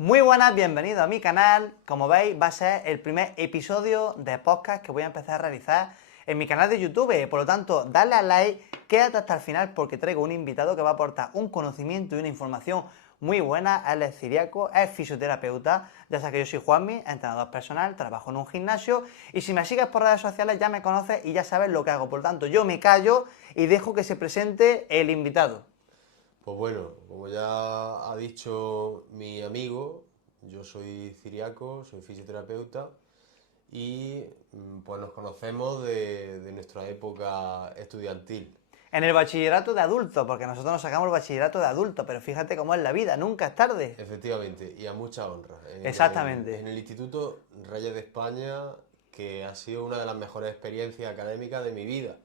Muy buenas, bienvenidos a mi canal. Como veis, va a ser el primer episodio de podcast que voy a empezar a realizar en mi canal de YouTube. Por lo tanto, dale al like, quédate hasta el final porque traigo un invitado que va a aportar un conocimiento y una información muy buena. Él es ciriaco, es fisioterapeuta. Ya sabes que yo soy Juanmi, entrenador personal, trabajo en un gimnasio. Y si me sigues por redes sociales ya me conoces y ya sabes lo que hago. Por lo tanto, yo me callo y dejo que se presente el invitado. Pues bueno, como ya ha dicho mi amigo, yo soy ciriaco, soy fisioterapeuta y pues nos conocemos de nuestra época estudiantil. En el bachillerato de adultos, porque nosotros nos sacamos el bachillerato de adultos, pero fíjate cómo es la vida, nunca es tarde. Efectivamente, y a mucha honra. En Exactamente, el Instituto Reyes de España, que ha sido una de las mejores experiencias académicas de mi vida.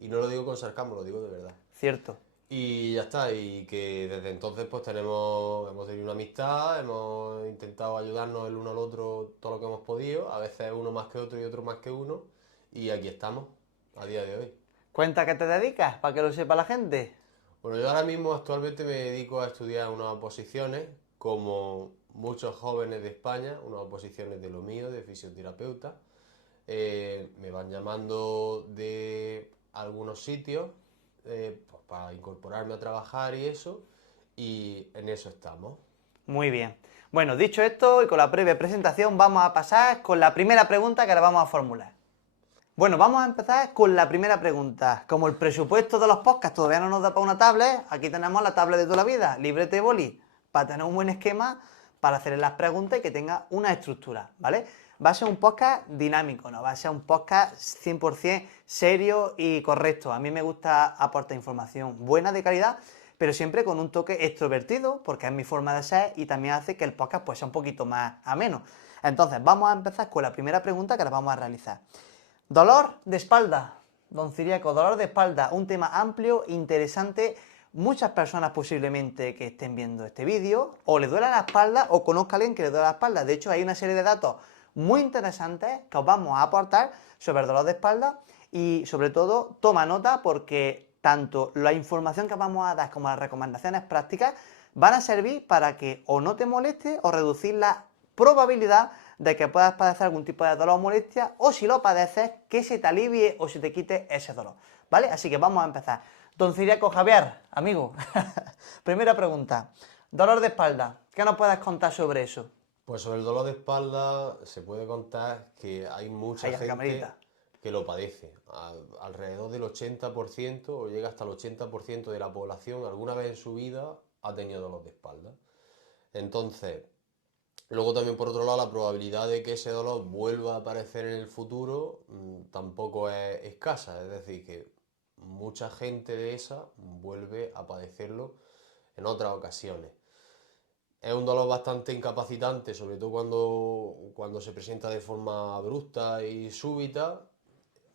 Y no lo digo con sarcasmo, lo digo de verdad. cierto. Y ya está, y que desde entonces pues hemos tenido una amistad, hemos intentado ayudarnos el uno al otro todo lo que hemos podido, a veces uno más que otro y otro más que uno, y aquí estamos, a día de hoy. Cuenta que te dedicas, para que lo sepa la gente. Bueno, yo ahora mismo actualmente me dedico a estudiar unas oposiciones, como muchos jóvenes de España, unas oposiciones de lo mío, de fisioterapeuta. Me van llamando de algunos sitios pues, para incorporarme a trabajar y eso, y en eso estamos. Muy bien. Bueno, dicho esto y con la previa presentación, vamos a pasar con la primera pregunta que ahora vamos a formular. Bueno, vamos a empezar con la primera pregunta. Como el presupuesto de los podcasts todavía no nos da para una tablet, aquí tenemos la tablet de toda la vida, libreta y boli, para tener un buen esquema para hacer las preguntas y que tenga una estructura, ¿vale? Va a ser un podcast dinámico, no va a ser un podcast 100% serio y correcto. A mí me gusta aportar información buena, de calidad, pero siempre con un toque extrovertido, porque es mi forma de ser y también hace que el podcast pues, sea un poquito más ameno. Entonces, vamos a empezar con la primera pregunta que la vamos a realizar. Dolor de espalda, don Ciriaco, dolor de espalda, un tema amplio, interesante. Muchas personas posiblemente que estén viendo este vídeo o le duele la espalda o conozca a alguien que le duele la espalda. De hecho, hay una serie de datos muy interesantes que os vamos a aportar sobre el dolor de espalda y sobre todo toma nota porque tanto la información que vamos a dar como las recomendaciones prácticas van a servir para que o no te moleste o reducir la probabilidad de que puedas padecer algún tipo de dolor o molestia, o si lo padeces, que se te alivie o se te quite ese dolor, ¿vale? Así que vamos a empezar. Don Ciriaco Javier, amigo, primera pregunta, dolor de espalda, ¿qué nos puedes contar sobre eso? Pues sobre el dolor de espalda se puede contar que hay mucha Ahí a la gente camarita. que lo padece. Alrededor del 80% o llega hasta el 80% de la población alguna vez en su vida ha tenido dolor de espalda. Entonces, luego también por otro lado la probabilidad de que ese dolor vuelva a aparecer en el futuro tampoco es escasa, es decir, que mucha gente de esa vuelve a padecerlo en otras ocasiones. Es un dolor bastante incapacitante, sobre todo cuando se presenta de forma abrupta y súbita.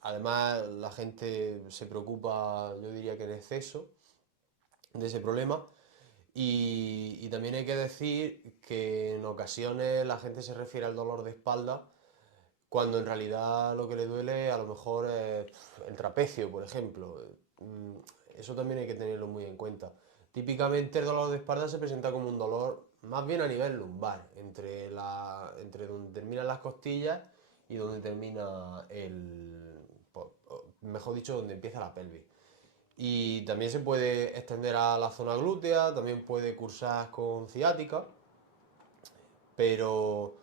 Además, la gente se preocupa, yo diría que en exceso, de ese problema. Y también hay que decir que en ocasiones la gente se refiere al dolor de espalda cuando en realidad lo que le duele a lo mejor es el trapecio, por ejemplo. Mm, Eso también hay que tenerlo muy en cuenta. Típicamente el dolor de espalda se presenta como un dolor más bien a nivel lumbar, entre donde terminan las costillas y donde termina mejor dicho, donde empieza la pelvis. Y también se puede extender a la zona glútea, también puede cursar con ciática, pero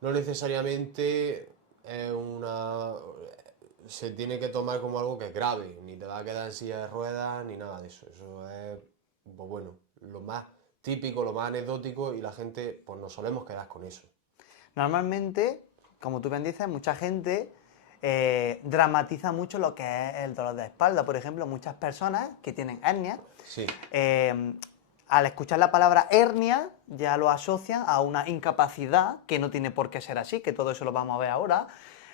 no necesariamente es una... se tiene que tomar como algo que es grave, ni te va a quedar en silla de ruedas, ni nada de eso. Eso es, pues bueno, lo más típico, lo más anecdótico y la gente, pues nos solemos quedar con eso. Normalmente, como tú bien dices, mucha gente dramatiza mucho lo que es el dolor de espalda. Por ejemplo, muchas personas que tienen hernia, Sí, eh, al escuchar la palabra hernia ya lo asocian a una incapacidad que no tiene por qué ser así, que todo eso lo vamos a ver ahora.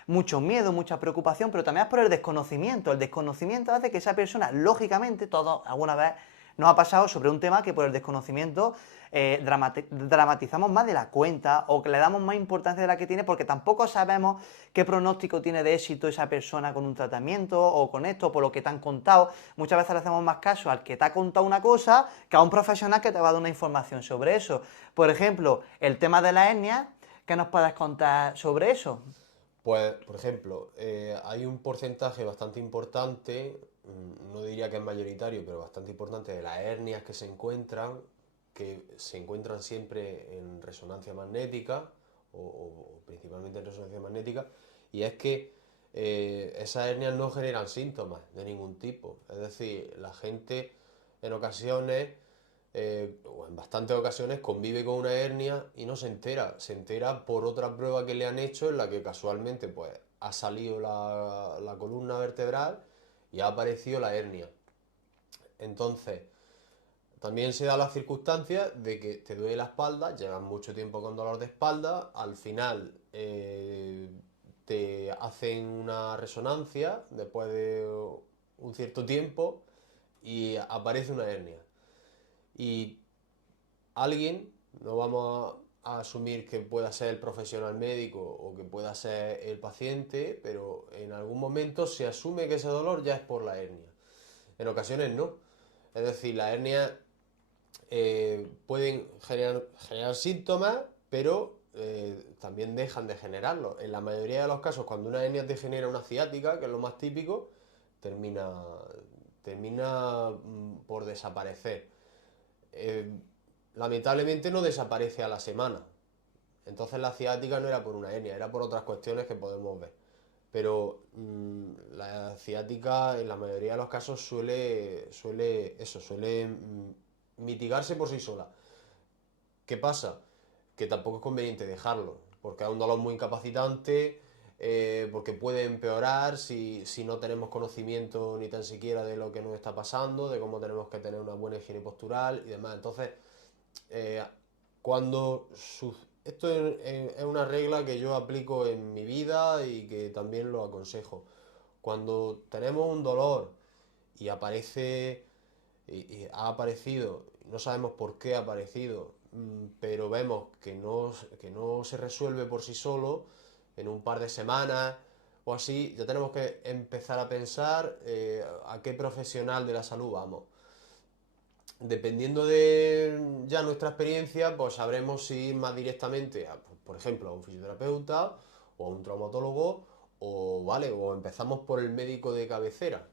Mucho miedo, mucha preocupación, pero también es por el desconocimiento. El desconocimiento hace que esa persona, lógicamente, todos alguna vez nos ha pasado sobre un tema que por el desconocimiento dramatizamos más de la cuenta o que le damos más importancia de la que tiene porque tampoco sabemos qué pronóstico tiene de éxito esa persona con un tratamiento o con esto, por lo que te han contado. Muchas veces le hacemos más caso al que te ha contado una cosa que a un profesional que te va a dar una información sobre eso. Por ejemplo, el tema de la hernia, ¿qué nos puedes contar sobre eso? Pues, por ejemplo, hay un porcentaje bastante importante, no diría que es mayoritario, pero bastante importante de las hernias que se encuentran siempre en resonancia magnética, o principalmente en resonancia magnética, y es que esas hernias no generan síntomas de ningún tipo. Es decir, la gente en ocasiones o en bastantes ocasiones convive con una hernia y no se entera por otra prueba que le han hecho en la que casualmente pues ha salido la columna vertebral y ha aparecido la hernia. Entonces, también se da la circunstancia de que te duele la espalda, llevas mucho tiempo con dolor de espalda, al final te hacen una resonancia después de un cierto tiempo y aparece una hernia. Y alguien, no vamos a asumir que pueda ser el profesional médico o que pueda ser el paciente, pero en algún momento se asume que ese dolor ya es por la hernia. En ocasiones no. Es decir, las hernias pueden generar síntomas, pero también dejan de generarlos. En la mayoría de los casos, cuando una hernia te genera una ciática, que es lo más típico, termina, termina por desaparecer. Eh, Lamentablemente no desaparece a la semana. Entonces la ciática no era por una hernia, era por otras cuestiones que podemos ver. Pero la ciática en la mayoría de los casos suele mitigarse por sí sola. ¿Qué pasa? Que tampoco es conveniente dejarlo, porque es un dolor muy incapacitante, porque puede empeorar si no tenemos conocimiento ni tan siquiera de lo que nos está pasando, de cómo tenemos que tener una buena higiene postural y demás. Entonces, eh, cuando esto es una regla que yo aplico en mi vida y que también lo aconsejo. Cuando tenemos un dolor y aparece y ha aparecido, no sabemos por qué ha aparecido, pero vemos que no se resuelve por sí solo, en un par de semanas o así, ya tenemos que empezar a pensar a qué profesional de la salud vamos. Dependiendo de ya nuestra experiencia, pues sabremos si ir más directamente, por ejemplo, a un fisioterapeuta o a un traumatólogo, o vale, o empezamos por el médico de cabecera.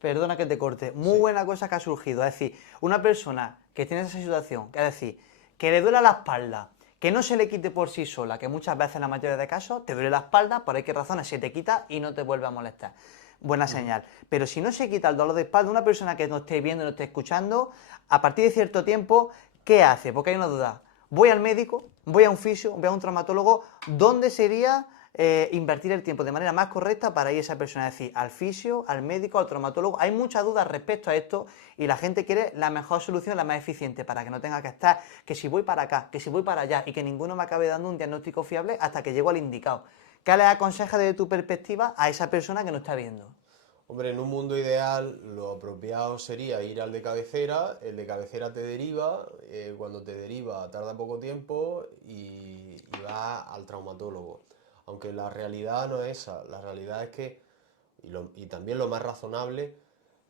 Perdona que te corte, muy Sí. buena cosa que ha surgido. Es decir, una persona que tiene esa situación, que es decir, que le duele la espalda, que no se le quite por sí sola, que muchas veces en la mayoría de casos te duele la espalda, por qué razones se te quita y no te vuelve a molestar. Buena señal. Pero si no se quita el dolor de espalda, una persona que no esté viendo, no esté escuchando, a partir de cierto tiempo, ¿qué hace? Porque hay una duda. Voy al médico, voy a un fisio, voy a un traumatólogo, ¿dónde sería invertir el tiempo de manera más correcta para ir a esa persona? Es decir, al fisio, al médico, al traumatólogo. Hay muchas dudas respecto a esto y la gente quiere la mejor solución, la más eficiente, para que no tenga que estar, que si voy para acá, que si voy para allá y que ninguno me acabe dando un diagnóstico fiable hasta que llego al indicado. ¿Qué le aconseja desde tu perspectiva a esa persona que no está viendo? Hombre, en un mundo ideal lo apropiado sería ir al de cabecera, el de cabecera te deriva, cuando te deriva tarda poco tiempo y va al traumatólogo. Aunque la realidad no es esa, la realidad es que, y también lo más razonable,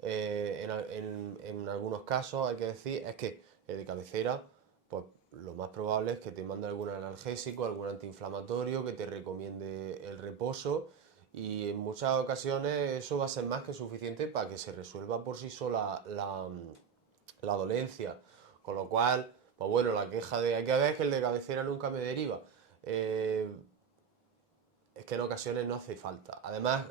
en algunos casos hay que decir, es que el de cabecera, pues lo más probable es que te mande algún analgésico, algún antiinflamatorio, que te recomiende el reposo y en muchas ocasiones eso va a ser más que suficiente para que se resuelva por sí sola la dolencia. Con lo cual, pues bueno, la queja de hay que ver que el de cabecera nunca me deriva. Eh, es que en ocasiones no hace falta. Además,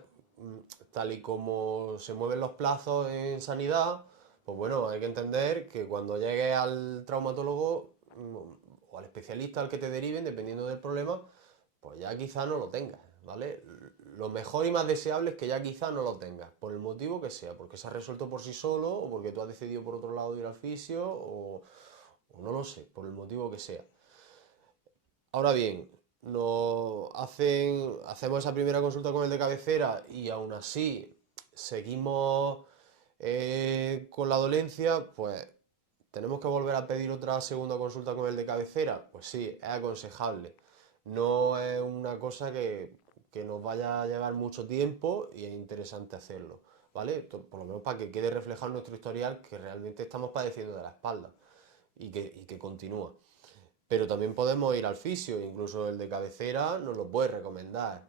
tal y como se mueven los plazos en sanidad, pues bueno, hay que entender que cuando llegue al traumatólogo o al especialista al que te deriven, dependiendo del problema, pues ya quizá no lo tengas, ¿vale? Lo mejor y más deseable es que ya quizá no lo tengas, por el motivo que sea, porque se ha resuelto por sí solo, o porque tú has decidido por otro lado ir al fisio, o no lo sé, por el motivo que sea. Ahora bien, hacemos esa primera consulta con el de cabecera y aún así seguimos con la dolencia, pues ¿tenemos que volver a pedir otra segunda consulta con el de cabecera? Pues sí, es aconsejable. No es una cosa que nos vaya a llevar mucho tiempo y es interesante hacerlo, ¿vale? Por lo menos para que quede reflejado en nuestro historial que realmente estamos padeciendo de la espalda y que continúa. Pero también podemos ir al fisio, incluso el de cabecera nos lo puede recomendar.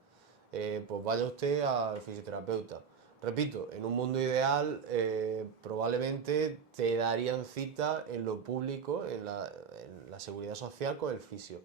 Pues vaya usted al fisioterapeuta. Repito, en un mundo ideal probablemente te darían cita en lo público, en la seguridad social con el fisio.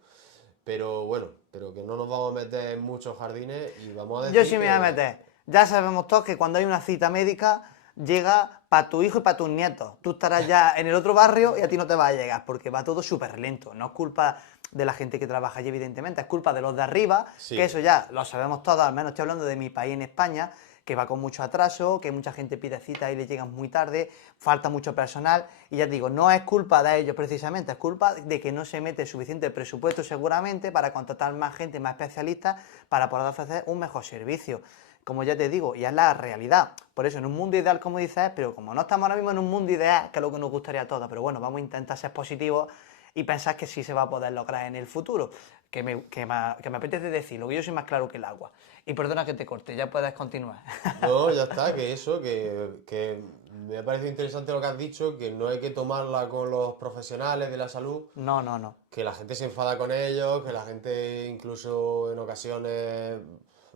Pero bueno, pero que no nos vamos a meter en muchos jardines y vamos a Yo decir sí me voy a que meter. Ya sabemos todos que cuando hay una cita médica llega para tu hijo y para tus nietos. Tú estarás ya en el otro barrio y a ti no te va a llegar porque va todo súper lento. No es culpa de la gente que trabaja allí, evidentemente, es culpa de los de arriba, que sí, eso ya lo sabemos todos, al menos estoy hablando de mi país en España, que va con mucho atraso, que mucha gente pide cita y le llegan muy tarde, falta mucho personal, y ya te digo, no es culpa de ellos precisamente, es culpa de que no se mete suficiente presupuesto seguramente para contratar más gente, más especialistas, para poder ofrecer un mejor servicio. Como ya te digo, y es la realidad. Por eso, en un mundo ideal, como dices, pero como no estamos ahora mismo en un mundo ideal, que es lo que nos gustaría a todos, pero bueno, vamos a intentar ser positivos y pensar que sí se va a poder lograr en el futuro. Que me apetece decirlo, que yo soy más claro que el agua. Y perdona que te corte, ya puedes continuar. no, ya está, que eso, que me ha parecido interesante lo que has dicho, que no hay que tomarla con los profesionales de la salud, No, no, no. que la gente se enfada con ellos, que la gente incluso en ocasiones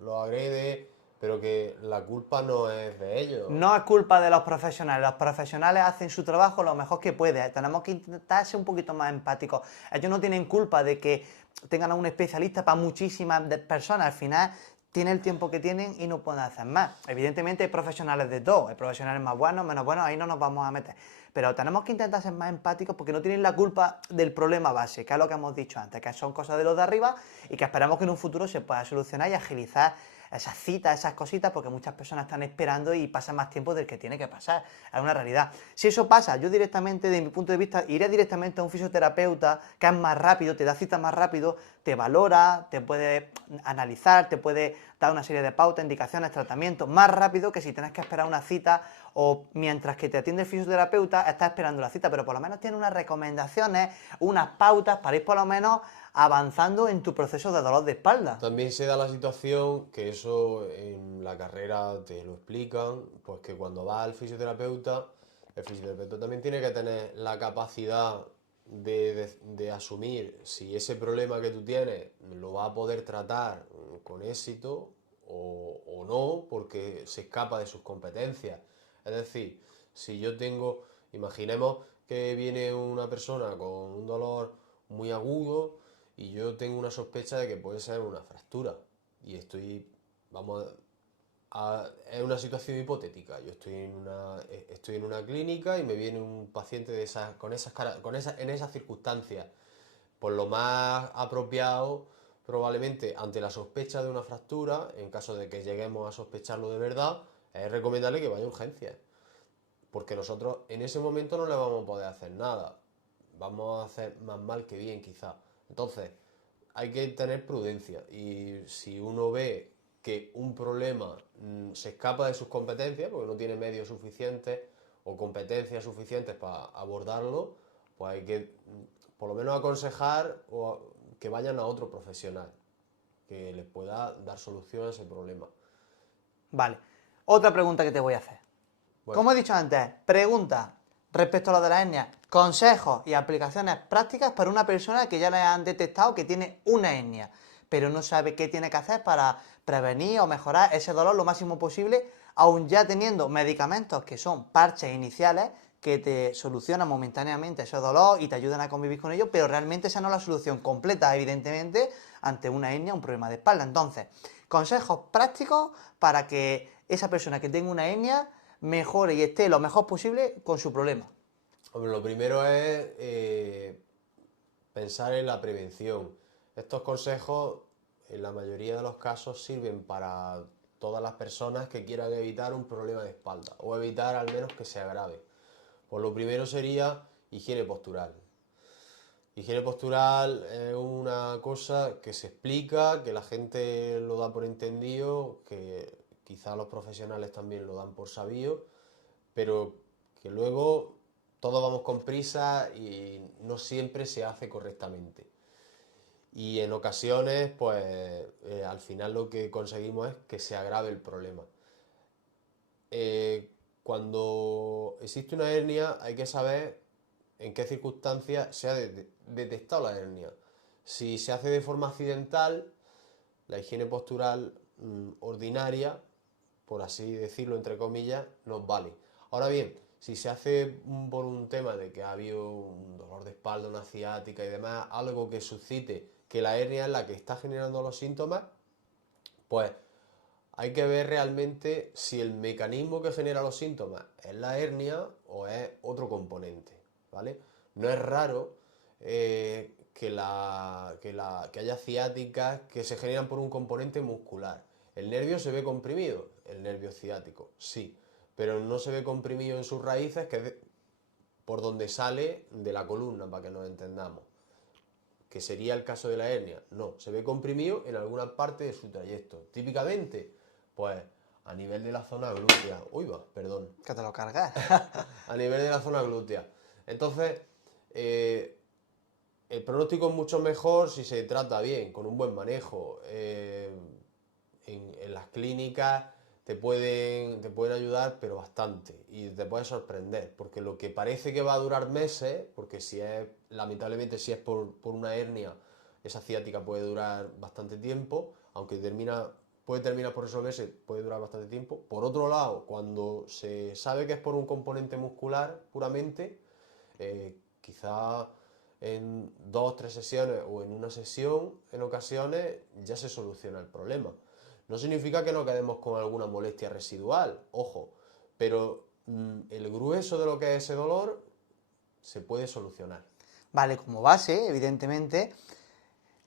los agrede, pero que la culpa no es de ellos. No es culpa de los profesionales hacen su trabajo lo mejor que pueden, tenemos que intentar ser un poquito más empáticos. Ellos no tienen culpa de que tengan a un especialista para muchísimas personas, al final tienen el tiempo que tienen y no pueden hacer más. Evidentemente hay profesionales de todo, hay profesionales más buenos, menos buenos, ahí no nos vamos a meter. Pero tenemos que intentar ser más empáticos porque no tienen la culpa del problema base, que es lo que hemos dicho antes, que son cosas de los de arriba y que esperamos que en un futuro se pueda solucionar y agilizar esas citas, esas cositas, porque muchas personas están esperando y pasan más tiempo del que tiene que pasar. Es una realidad. Si eso pasa, yo directamente, de mi punto de vista, iré directamente a un fisioterapeuta, que es más rápido, te da cita más rápido, te valora, te puede analizar, te puede dar una serie de pautas, indicaciones, tratamientos, más rápido que si tienes que esperar una cita o mientras que te atiende el fisioterapeuta estás esperando la cita, pero por lo menos tiene unas recomendaciones, unas pautas para ir por lo menos avanzando en tu proceso de dolor de espalda. También se da la situación, que eso en la carrera te lo explican, pues que cuando vas al fisioterapeuta, el fisioterapeuta también tiene que tener la capacidad de asumir si ese problema que tú tienes lo va a poder tratar con éxito o no, porque se escapa de sus competencias. Es decir, si yo tengo, imaginemos que viene una persona con un dolor muy agudo, y yo tengo una sospecha de que puede ser una fractura. Y vamos es una situación hipotética. Yo estoy en una clínica y me viene un paciente en esas circunstancias. Por lo más apropiado, probablemente ante la sospecha de una fractura, en caso de que lleguemos a sospecharlo de verdad, es recomendable que vaya a urgencias. Porque nosotros en ese momento no le vamos a poder hacer nada. Vamos a hacer más mal que bien, quizá. Entonces, hay que tener prudencia y si uno ve que un problema se escapa de sus competencias porque no tiene medios suficientes o competencias suficientes para abordarlo, pues hay que por lo menos aconsejar que vayan a otro profesional que les pueda dar solución a ese problema. Vale. Otra pregunta que te voy a hacer. Bueno, Como he dicho antes, pregunta respecto a lo de la hernia, consejos y aplicaciones prácticas para una persona que ya le han detectado que tiene una hernia, pero no sabe qué tiene que hacer para prevenir o mejorar ese dolor lo máximo posible, aun ya teniendo medicamentos que son parches iniciales que te solucionan momentáneamente ese dolor y te ayudan a convivir con ello, pero realmente esa no es la solución completa, evidentemente, ante una hernia, un problema de espalda. Entonces, consejos prácticos para que esa persona que tenga una hernia mejore y esté lo mejor posible con su problema. hombre, lo primero es pensar en la prevención. Estos consejos, en la mayoría de los casos, sirven para todas las personas que quieran evitar un problema de espalda o evitar al menos que se agrave. Pues lo primero sería higiene postural. Higiene postural es una cosa que se explica, que la gente lo da por entendido, que quizá los profesionales también lo dan por sabido, pero que luego todos vamos con prisa y no siempre se hace correctamente. Y en ocasiones, pues al final lo que conseguimos es que se agrave el problema. Cuando existe una hernia hay que saber en qué circunstancias se ha detectado la hernia. Si se hace de forma accidental, la higiene postural ordinaria, por así decirlo, entre comillas, nos vale. Ahora bien, si se hace por un tema de que ha habido un dolor de espalda, una ciática y demás, algo que suscite que la hernia es la que está generando los síntomas, pues hay que ver realmente si el mecanismo que genera los síntomas es la hernia o es otro componente, ¿vale? No es raro que haya ciáticas que se generan por un componente muscular. ¿El nervio se ve comprimido? El nervio ciático, sí, pero no se ve comprimido en sus raíces, que es por donde sale de la columna, para que nos entendamos. Que sería el caso de la hernia. No, se ve comprimido en alguna parte de su trayecto. Típicamente, pues a nivel de la zona glútea. Uy, va, perdón. Que te lo cargas. A nivel de la zona glútea. Entonces, el pronóstico es mucho mejor si se trata bien, con un buen manejo. En las clínicas te pueden ayudar, pero bastante. Y te puedes sorprender, porque lo que parece que va a durar meses, porque lamentablemente si es por una hernia, esa ciática puede durar bastante tiempo, aunque puede terminar por resolverse, puede durar bastante tiempo. Por otro lado, cuando se sabe que es por un componente muscular puramente, quizá en 2 o 3 sesiones o en una sesión, en ocasiones, ya se soluciona el problema. No significa que nos quedemos con alguna molestia residual, ojo, pero el grueso de lo que es ese dolor se puede solucionar. Vale, como base, evidentemente,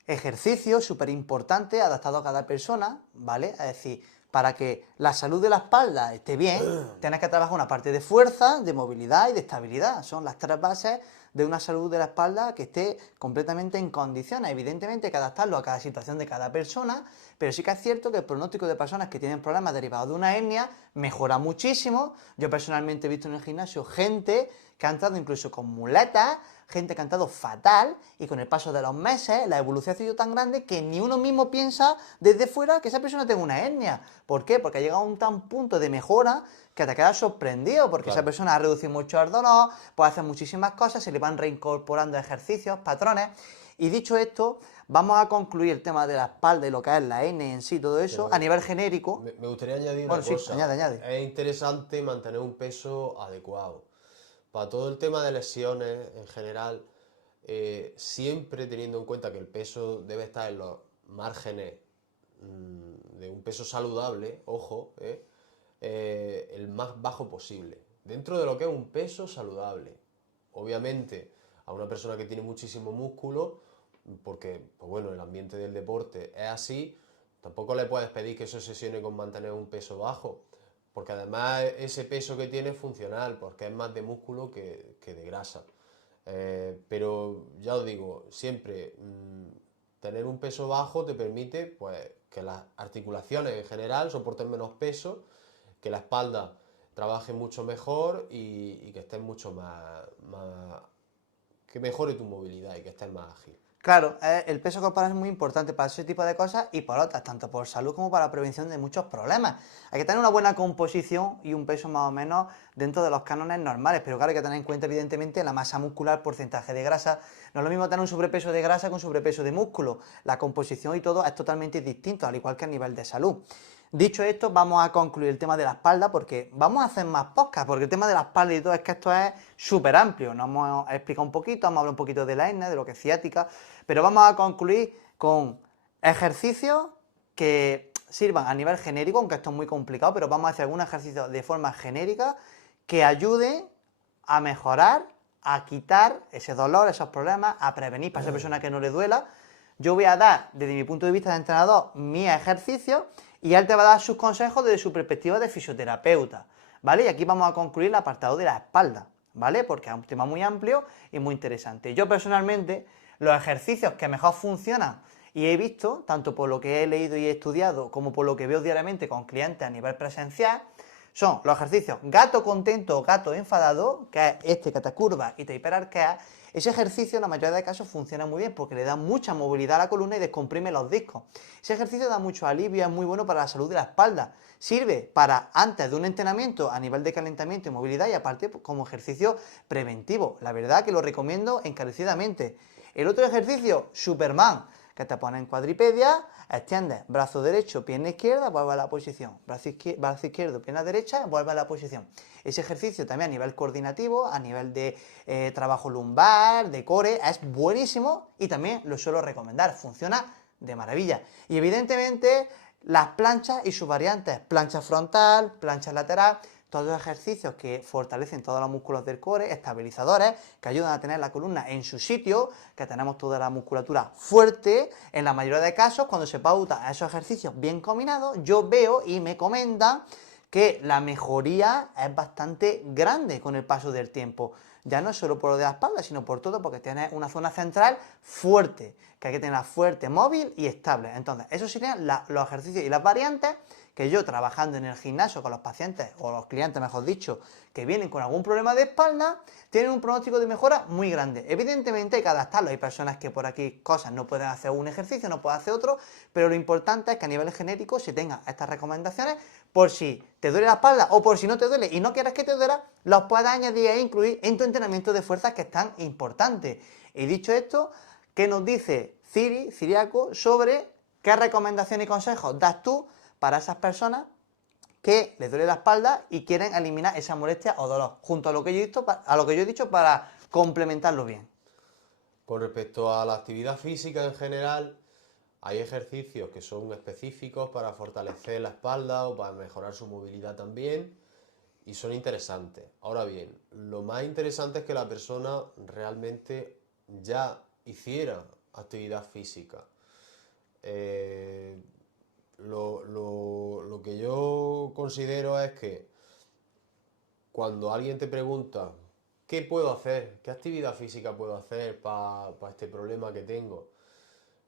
ejercicio súper importante, adaptado a cada persona, ¿vale? Es decir, para que la salud de la espalda esté bien, tienes que trabajar una parte de fuerza, de movilidad y de estabilidad. Son las 3 bases de una salud de la espalda que esté completamente en condiciones. Evidentemente hay que adaptarlo a cada situación de cada persona, pero sí que es cierto que el pronóstico de personas que tienen problemas derivados de una hernia mejora muchísimo. Yo personalmente he visto en el gimnasio gente que ha entrado incluso con muletas, gente que ha entrado fatal, y con el paso de los meses la evolución ha sido tan grande que ni uno mismo piensa desde fuera que esa persona tenga una hernia. ¿Por qué? Porque ha llegado a un tan punto de mejora que te quedas sorprendido, porque Claro. esa persona ha reducido mucho el dolor, puede hacer muchísimas cosas, se le van reincorporando ejercicios, patrones. Y dicho esto, vamos a concluir el tema de la espalda y lo que es la hernia en sí, todo eso, Pero a nivel genérico. me gustaría añadir Bueno, una sí, cosa. añade. Es interesante mantener un peso adecuado. Para todo el tema de lesiones en general, siempre teniendo en cuenta que el peso debe estar en los márgenes de un peso saludable, ojo, el más bajo posible, dentro de lo que es un peso saludable. Obviamente, a una persona que tiene muchísimo músculo, porque pues bueno, el ambiente del deporte es así, tampoco le puedes pedir que se obsesione con mantener un peso bajo, porque además ese peso que tiene es funcional, porque es más de músculo que de grasa. Pero ya os digo, siempre tener un peso bajo te permite pues, que las articulaciones en general soporten menos peso, que la espalda trabaje mucho mejor y que estés mucho que mejore tu movilidad y que estés más ágil. Claro, el peso corporal es muy importante para ese tipo de cosas y por otras, tanto por salud como para la prevención de muchos problemas. Hay que tener una buena composición y un peso más o menos dentro de los cánones normales, pero claro, hay que tener en cuenta evidentemente la masa muscular, porcentaje de grasa. No es lo mismo tener un sobrepeso de grasa con sobrepeso de músculo. La composición y todo es totalmente distinto, al igual que a nivel de salud. Dicho esto, vamos a concluir el tema de la espalda porque vamos a hacer más podcasts, porque el tema de la espalda y todo es que esto es súper amplio. Nos hemos explicado un poquito, hemos hablado un poquito de la hernia, de lo que es ciática, pero vamos a concluir con ejercicios que sirvan a nivel genérico, aunque esto es muy complicado, pero vamos a hacer algunos ejercicios de forma genérica que ayuden a mejorar, a quitar ese dolor, esos problemas, a prevenir para esa persona que no le duela. Yo voy a dar, desde mi punto de vista de entrenador, mis ejercicios y él te va a dar sus consejos desde su perspectiva de fisioterapeuta, ¿vale? Y aquí vamos a concluir el apartado de la espalda, ¿vale? Porque es un tema muy amplio y muy interesante. Yo personalmente, los ejercicios que mejor funcionan y he visto, tanto por lo que he leído y he estudiado, como por lo que veo diariamente con clientes a nivel presencial, son los ejercicios gato contento o gato enfadado, que es este que te curva y te hiperarquea. Ese ejercicio en la mayoría de casos funciona muy bien porque le da mucha movilidad a la columna y descomprime los discos. Ese ejercicio da mucho alivio, es muy bueno para la salud de la espalda. Sirve para antes de un entrenamiento a nivel de calentamiento y movilidad y aparte como ejercicio preventivo. La verdad que lo recomiendo encarecidamente. El otro ejercicio, Superman, que te pones en cuadripedia, extiendes brazo derecho, pierna izquierda, vuelve a la posición. Brazo izquierdo, pierna derecha, vuelve a la posición. Ese ejercicio también a nivel coordinativo, a nivel de trabajo lumbar, de core, es buenísimo y también lo suelo recomendar, funciona de maravilla. Y evidentemente las planchas y sus variantes, plancha frontal, plancha lateral, todos los ejercicios que fortalecen todos los músculos del core, estabilizadores, que ayudan a tener la columna en su sitio, que tenemos toda la musculatura fuerte. En la mayoría de casos, cuando se pauta esos ejercicios bien combinados, yo veo y me comentan que la mejoría es bastante grande con el paso del tiempo. Ya no es solo por lo de la espalda, sino por todo, porque tienes una zona central fuerte, que hay que tenerla fuerte, móvil y estable. Entonces, esos serían los ejercicios y las variantes que yo trabajando en el gimnasio con los pacientes, o los clientes mejor dicho, que vienen con algún problema de espalda, tienen un pronóstico de mejora muy grande. Evidentemente hay que adaptarlo, hay personas que por aquí cosas no pueden hacer un ejercicio, no pueden hacer otro, pero lo importante es que a nivel genérico se tengan estas recomendaciones por si te duele la espalda o por si no te duele y no quieres que te duela, los puedas añadir e incluir en tu entrenamiento de fuerzas que es tan importante. Y dicho esto, ¿qué nos dice Ciriaco sobre qué recomendaciones y consejos das tú para esas personas que les duele la espalda y quieren eliminar esa molestia o dolor, junto a lo que yo he dicho para complementarlo bien? Con respecto a la actividad física en general, hay ejercicios que son específicos para fortalecer la espalda o para mejorar su movilidad también y son interesantes. Ahora bien, lo más interesante es que la persona realmente ya hiciera actividad física. Lo que yo considero es que cuando alguien te pregunta ¿qué puedo hacer? ¿Qué actividad física puedo hacer para este problema que tengo?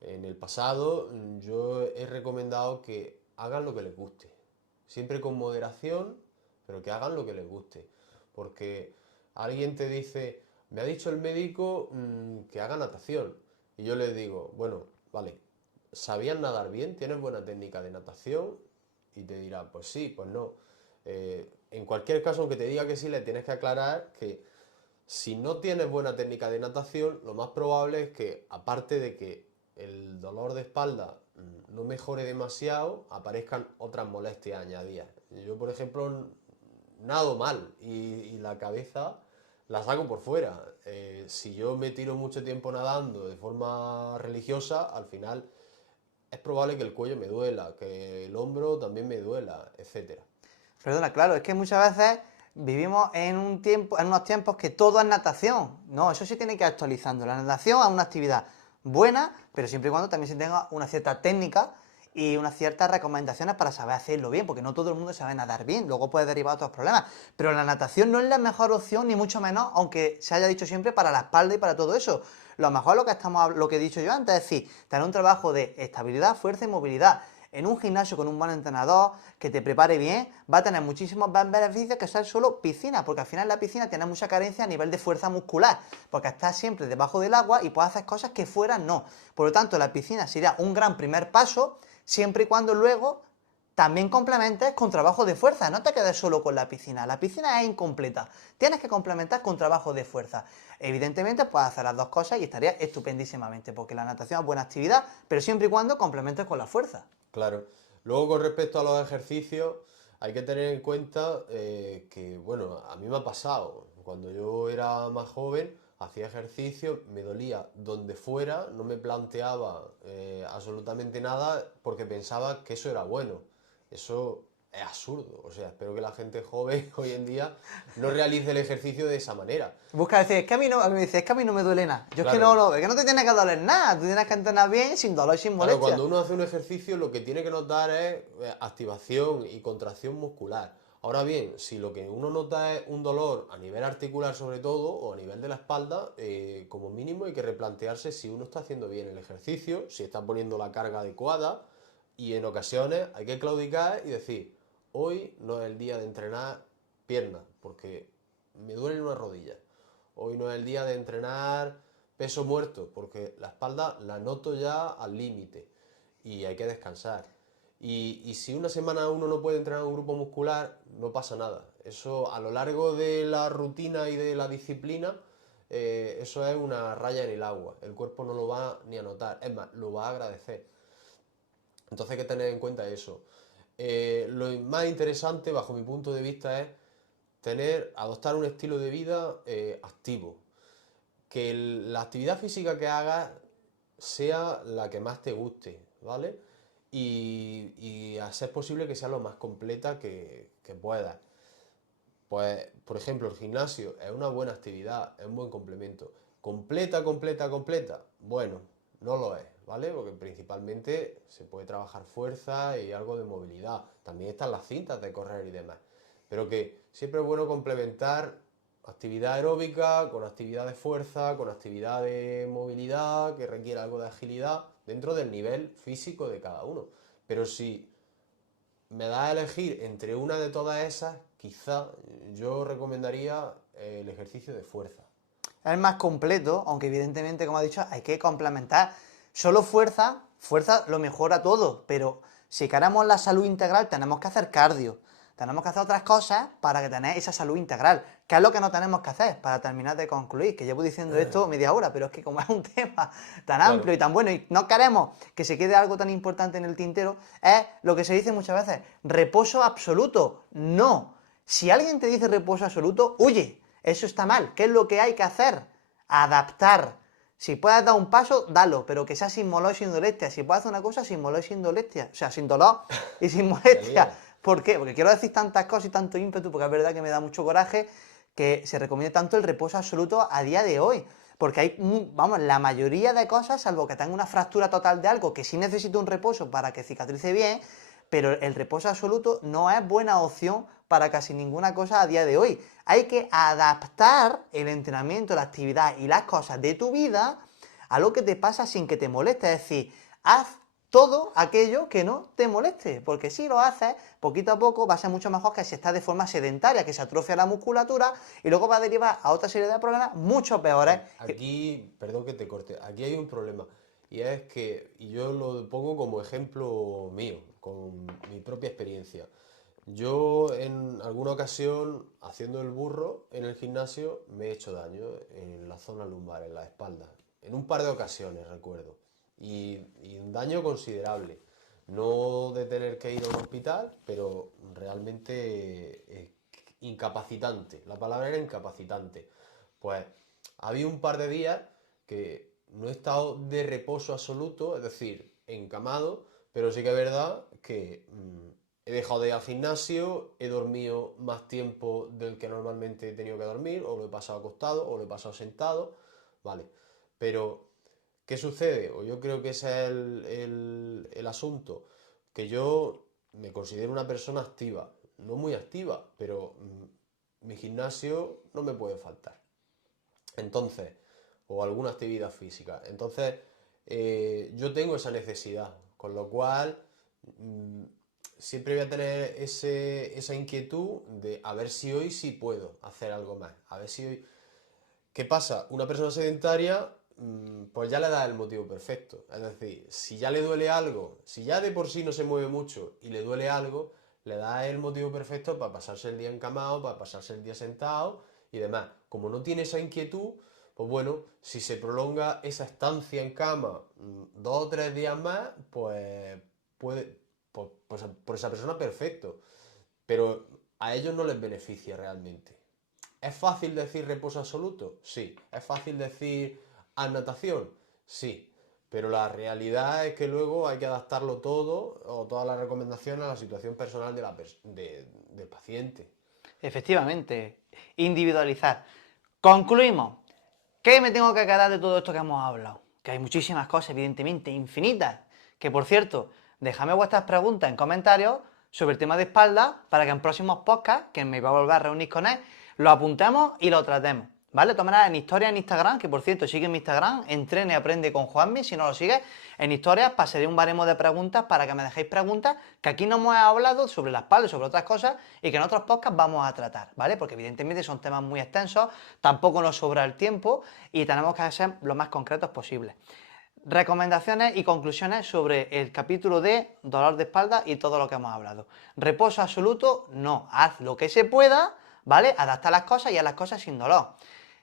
En el pasado yo he recomendado que hagan lo que les guste, siempre con moderación, pero que hagan lo que les guste, porque alguien te dice, me ha dicho el médico que haga natación, y yo les digo, bueno, vale, ¿sabían nadar bien? ¿Tienes buena técnica de natación? Y te dirá, pues sí, pues no. En cualquier caso, aunque te diga que sí, le tienes que aclarar que si no tienes buena técnica de natación, lo más probable es que, aparte de que el dolor de espalda no mejore demasiado, aparezcan otras molestias añadidas. Yo, por ejemplo, nado mal y la cabeza la saco por fuera. Si yo me tiro mucho tiempo nadando de forma religiosa, al final es probable que el cuello me duela, que el hombro también me duela, etcétera. Perdona, claro, es que muchas veces vivimos en unos tiempos que todo es natación. No, eso se tiene que ir actualizando. La natación es una actividad buena, pero siempre y cuando también se tenga una cierta técnica y unas ciertas recomendaciones para saber hacerlo bien, porque no todo el mundo sabe nadar bien, luego puede derivar otros problemas. Pero la natación no es la mejor opción, ni mucho menos, aunque se haya dicho siempre para la espalda y para todo eso. Lo mejor lo que he dicho yo antes, es decir, tener un trabajo de estabilidad, fuerza y movilidad en un gimnasio con un buen entrenador que te prepare bien, va a tener muchísimos beneficios que ser solo piscina, porque al final la piscina tiene mucha carencia a nivel de fuerza muscular, porque estás siempre debajo del agua y puedes hacer cosas que fuera no. Por lo tanto, la piscina sería un gran primer paso, siempre y cuando luego también complementes con trabajo de fuerza, no te quedes solo con la piscina es incompleta, tienes que complementar con trabajo de fuerza. Evidentemente puedes hacer las dos cosas y estaría estupendísimamente, porque la natación es buena actividad, pero siempre y cuando complementes con la fuerza. Claro. Luego, con respecto a los ejercicios, hay que tener en cuenta que, bueno, a mí me ha pasado. Cuando yo era más joven, hacía ejercicio, me dolía donde fuera, no me planteaba absolutamente nada porque pensaba que eso era bueno. Eso es absurdo. O sea, espero que la gente joven hoy en día no realice el ejercicio de esa manera. Busca decir, es que a mí no, me dice, es que a mí no me duele nada. Yo es que Claro. no, es que no te tiene que doler nada, tú tienes que entrenar bien, sin dolor y sin Claro, molestia. cuando uno hace un ejercicio lo que tiene que notar es activación y contracción muscular. Ahora bien, si lo que uno nota es un dolor a nivel articular sobre todo o a nivel de la espalda, como mínimo hay que replantearse si uno está haciendo bien el ejercicio, si está poniendo la carga adecuada y en ocasiones hay que claudicar y decir, hoy no es el día de entrenar piernas, porque me duele una rodilla. Hoy no es el día de entrenar peso muerto, porque la espalda la noto ya al límite y hay que descansar. Y si una semana uno no puede entrenar un grupo muscular, no pasa nada. Eso a lo largo de la rutina y de la disciplina, eso es una raya en el agua. El cuerpo no lo va ni a notar, es más, lo va a agradecer. Entonces hay que tener en cuenta eso. Lo más interesante, bajo mi punto de vista, es adoptar un estilo de vida activo. Que la actividad física que hagas sea la que más te guste, ¿vale? Y a ser posible que sea lo más completa que puedas. Pues, por ejemplo, el gimnasio es una buena actividad, es un buen complemento. Completa, completa, completa. Bueno, no lo es, ¿vale? Porque principalmente se puede trabajar fuerza y algo de movilidad. También están las cintas de correr y demás. Pero que siempre es bueno complementar actividad aeróbica con actividad de fuerza, con actividad de movilidad que requiere algo de agilidad dentro del nivel físico de cada uno. Pero si me da a elegir entre una de todas esas, quizá yo recomendaría el ejercicio de fuerza. Es más completo, aunque evidentemente, como ha dicho, hay que complementar. Solo fuerza lo mejora todo, pero si queremos la salud integral tenemos que hacer cardio, tenemos que hacer otras cosas para que tener esa salud integral. ¿Qué es lo que no tenemos que hacer? Para terminar de concluir, que llevo diciendo esto media hora, pero es que como es un tema tan amplio Claro. y tan bueno y no queremos que se quede algo tan importante en el tintero, es lo que se dice muchas veces, reposo absoluto. No. Si alguien te dice reposo absoluto, huye. Eso está mal. ¿Qué es lo que hay que hacer? Adaptar. Si puedes dar un paso, dalo, pero que sea sin molestia y sin molestia. Si puedes hacer una cosa sin molestia y sin molestia. O sea, sin dolor y sin molestia. ¿Por qué? Porque quiero decir tantas cosas y tanto ímpetu, porque es verdad que me da mucho coraje que se recomiende tanto el reposo absoluto a día de hoy. Porque hay, vamos, la mayoría de cosas, salvo que tenga una fractura total de algo, que sí necesita un reposo para que cicatrice bien, pero el reposo absoluto no es buena opción para casi ninguna cosa a día de hoy. Hay que adaptar el entrenamiento, la actividad y las cosas de tu vida a lo que te pasa sin que te moleste. Es decir, haz todo aquello que no te moleste, porque si lo haces, poquito a poco va a ser mucho mejor que si estás de forma sedentaria, que se atrofia la musculatura y luego va a derivar a otra serie de problemas mucho peores. Aquí, perdón que te corte, aquí hay un problema y es que, y yo lo pongo como ejemplo mío, con mi propia experiencia. Yo en alguna ocasión, haciendo el burro en el gimnasio, me he hecho daño en la zona lumbar, en la espalda. En un par de ocasiones, recuerdo. Y un daño considerable. No de tener que ir a un hospital, pero realmente incapacitante. La palabra era incapacitante. Pues había un par de días que no he estado de reposo absoluto, es decir, encamado, pero sí que es verdad que he dejado de ir al gimnasio, he dormido más tiempo del que normalmente he tenido que dormir, o lo he pasado acostado, o lo he pasado sentado, vale. Pero, ¿qué sucede? O yo creo que ese es el asunto, que yo me considero una persona activa, no muy activa, pero mi gimnasio no me puede faltar. Entonces, o alguna actividad física. Entonces, yo tengo esa necesidad, con lo cual siempre voy a tener esa inquietud de a ver si hoy sí puedo hacer algo más. A ver si hoy... ¿Qué pasa? Una persona sedentaria, pues ya le da el motivo perfecto. Es decir, si ya le duele algo, si ya de por sí no se mueve mucho y le duele algo, le da el motivo perfecto para pasarse el día encamado, para pasarse el día sentado y demás. Como no tiene esa inquietud, pues bueno, si se prolonga esa estancia en cama 2 o 3 días más, pues puede, pues por esa persona perfecto. Pero a ellos no les beneficia realmente. ¿Es fácil decir reposo absoluto? Sí. ¿Es fácil decir haz natación? Sí. Pero la realidad es que luego hay que adaptarlo todo o todas las recomendaciones a la situación personal del paciente. Efectivamente, individualizar. Concluimos. ¿Qué me tengo que quedar de todo esto que hemos hablado? Que hay muchísimas cosas, evidentemente, infinitas. Que, por cierto, dejadme vuestras preguntas en comentarios sobre el tema de espalda para que en próximos podcasts, que me va a volver a reunir con él, lo apuntemos y lo tratemos. ¿Vale? De todas maneras, en historias en Instagram, que por cierto, sigue mi Instagram, Entrene y Aprende con Juanmi, si no lo sigues, en historias pasaré un baremo de preguntas para que me dejéis preguntas que aquí no hemos hablado sobre la espalda y sobre otras cosas y que en otros podcasts vamos a tratar, ¿vale? Porque evidentemente son temas muy extensos, tampoco nos sobra el tiempo y tenemos que ser lo más concretos posible. Recomendaciones y conclusiones sobre el capítulo de dolor de espalda y todo lo que hemos hablado. Reposo absoluto, no. Haz lo que se pueda, ¿vale? Adapta las cosas y haz las cosas sin dolor.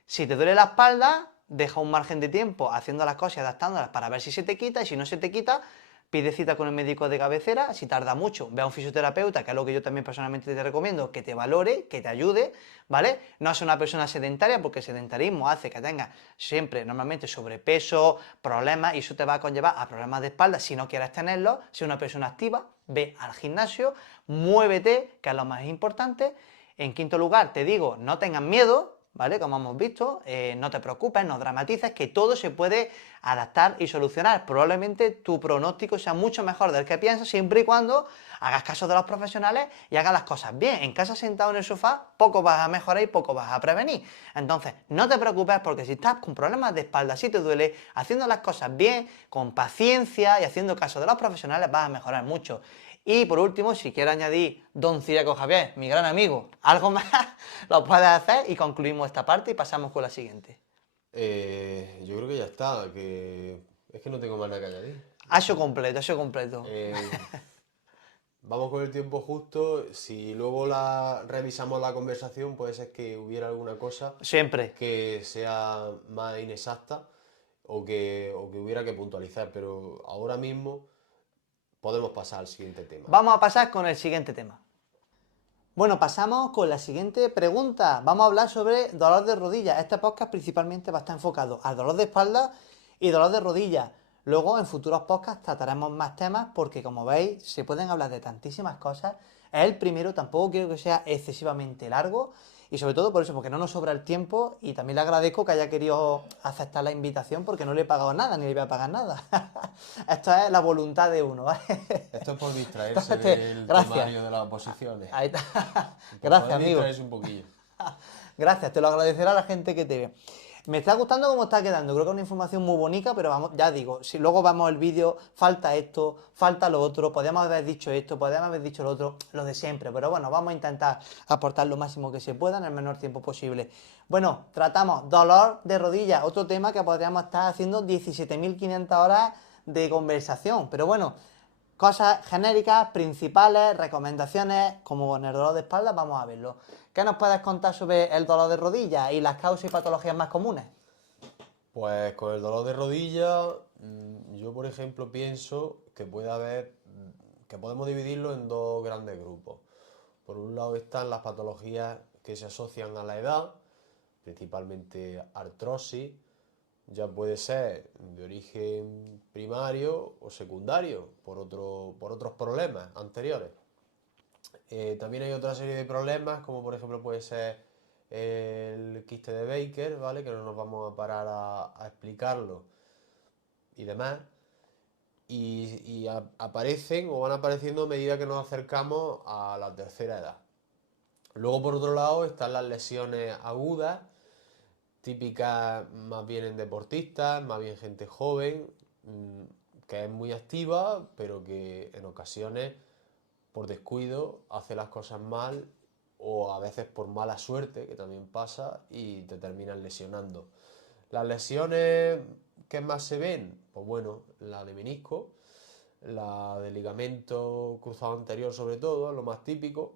Si te duele la espalda, deja un margen de tiempo haciendo las cosas y adaptándolas para ver si se te quita, y si no se te quita, pide cita con el médico de cabecera. Si tarda mucho, ve a un fisioterapeuta, que es lo que yo también personalmente te recomiendo, que te valore, que te ayude, ¿vale? No es una persona sedentaria, porque el sedentarismo hace que tengas siempre, normalmente, sobrepeso, problemas, y eso te va a conllevar a problemas de espalda si no quieres tenerlos. Si una persona activa, ve al gimnasio, muévete, que es lo más importante. En quinto lugar, te digo, no tengas miedo, ¿vale? Como hemos visto, no te preocupes, no dramatices, que todo se puede adaptar y solucionar. Probablemente tu pronóstico sea mucho mejor del que piensas, siempre y cuando hagas caso de los profesionales y hagas las cosas bien. En casa sentado en el sofá, poco vas a mejorar y poco vas a prevenir. Entonces, no te preocupes, porque si estás con problemas de espalda, si te duele, haciendo las cosas bien, con paciencia y haciendo caso de los profesionales, vas a mejorar mucho. Y por último, si quieres añadir Don Ciriaco Javier, mi gran amigo, algo más, lo puedes hacer y concluimos esta parte y pasamos con la siguiente. Yo creo que ya está, que es que no tengo más nada que añadir. Aso completo, aso completo. Eh, Vamos con el tiempo justo. Si luego revisamos la conversación, puede ser que hubiera alguna cosa Siempre. que sea más inexacta o que hubiera que puntualizar, pero ahora mismo podemos pasar al siguiente tema. Vamos a pasar con el siguiente tema. Bueno, pasamos con la siguiente pregunta. Vamos a hablar sobre dolor de rodilla. Este podcast principalmente va a estar enfocado al dolor de espalda y dolor de rodilla. Luego, en futuros podcasts trataremos más temas porque, como veis, se pueden hablar de tantísimas cosas. Es el primero, tampoco quiero que sea excesivamente largo y sobre todo por eso, porque no nos sobra el tiempo, y también le agradezco que haya querido aceptar la invitación porque no le he pagado nada, ni le voy a pagar nada. Esto es la voluntad de uno, ¿vale? Esto es por distraerse Entonces, del gracias. temario de las oposiciones. Ahí está. Por Gracias, poder amigo. distraerse un poquillo. Gracias, te lo agradecerá la gente que te ve. Me está gustando cómo está quedando, creo que es una información muy bonita, pero vamos, ya digo, si luego vamos el vídeo, falta esto, falta lo otro, podríamos haber dicho esto, podríamos haber dicho lo otro, lo de siempre, pero bueno, vamos a intentar aportar lo máximo que se pueda en el menor tiempo posible. Bueno, tratamos dolor de rodilla, otro tema que podríamos estar haciendo 17.500 horas de conversación, pero bueno, cosas genéricas, principales, recomendaciones, como en el dolor de espalda, vamos a verlo. ¿Qué nos puedes contar sobre el dolor de rodilla y las causas y patologías más comunes? Pues con el dolor de rodilla, yo por ejemplo pienso que que podemos dividirlo en dos grandes grupos. Por un lado están las patologías que se asocian a la edad, principalmente artrosis, ya puede ser de origen primario o secundario por otros problemas anteriores. También hay otra serie de problemas, como por ejemplo puede ser el quiste de Baker, ¿vale? Que no nos vamos a parar a explicarlo y demás. Y aparecen o van apareciendo a medida que nos acercamos a la tercera edad. Luego, por otro lado, están las lesiones agudas, típicas más bien en deportistas, más bien gente joven, que es muy activa, pero que en ocasiones, por descuido, hace las cosas mal, o a veces por mala suerte, que también pasa, y te terminan lesionando. Las lesiones que más se ven, pues bueno, la de menisco, la de ligamento cruzado anterior sobre todo, lo más típico.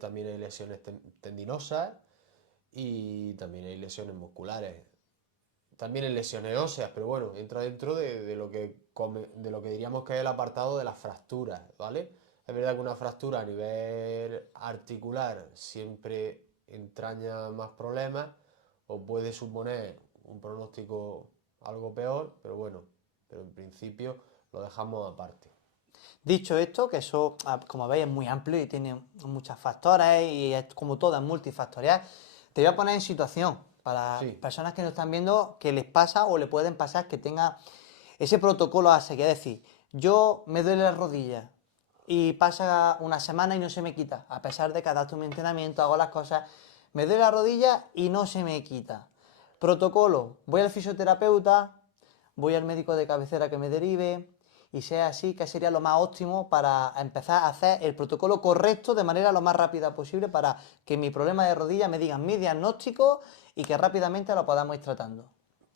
También hay lesiones tendinosas y también hay lesiones musculares. También hay lesiones óseas, pero bueno, entra dentro de lo que diríamos que es el apartado de las fracturas, ¿vale? Es verdad que una fractura a nivel articular siempre entraña más problemas o puede suponer un pronóstico algo peor, pero bueno, pero en principio lo dejamos aparte. Dicho esto, que eso, como veis, es muy amplio y tiene muchos factores y es como todo, es multifactorial, te voy a poner en situación para personas que nos están viendo que les pasa o le pueden pasar que tenga ese protocolo a seguir. Es decir, yo me duele la rodilla y pasa una semana y no se me quita, a pesar de que adapto mi entrenamiento, hago las cosas, Me duele la rodilla y no se me quita. Protocolo, voy al fisioterapeuta, voy al médico de cabecera que me derive, y sea así, que sería lo más óptimo para empezar a hacer el protocolo correcto de manera lo más rápida posible para que mi problema de rodilla me digan mi diagnóstico y que rápidamente lo podamos ir tratando.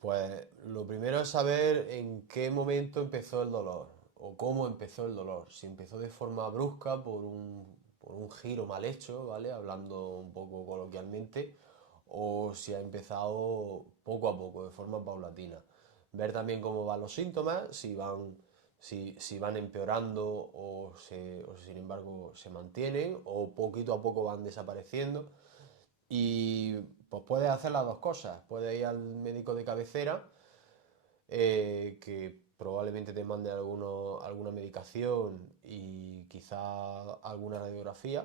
Pues lo primero es saber en qué momento empezó el dolor o cómo empezó el dolor. Si empezó de forma brusca por un giro mal hecho, ¿vale? Hablando un poco coloquialmente, o si ha empezado poco a poco, de forma paulatina. Ver también cómo van los síntomas, si van empeorando o sin embargo se mantienen o poquito a poco van desapareciendo. Y pues puedes hacer las dos cosas. Puedes ir al médico de cabecera, que probablemente te mande alguna medicación y quizá alguna radiografía.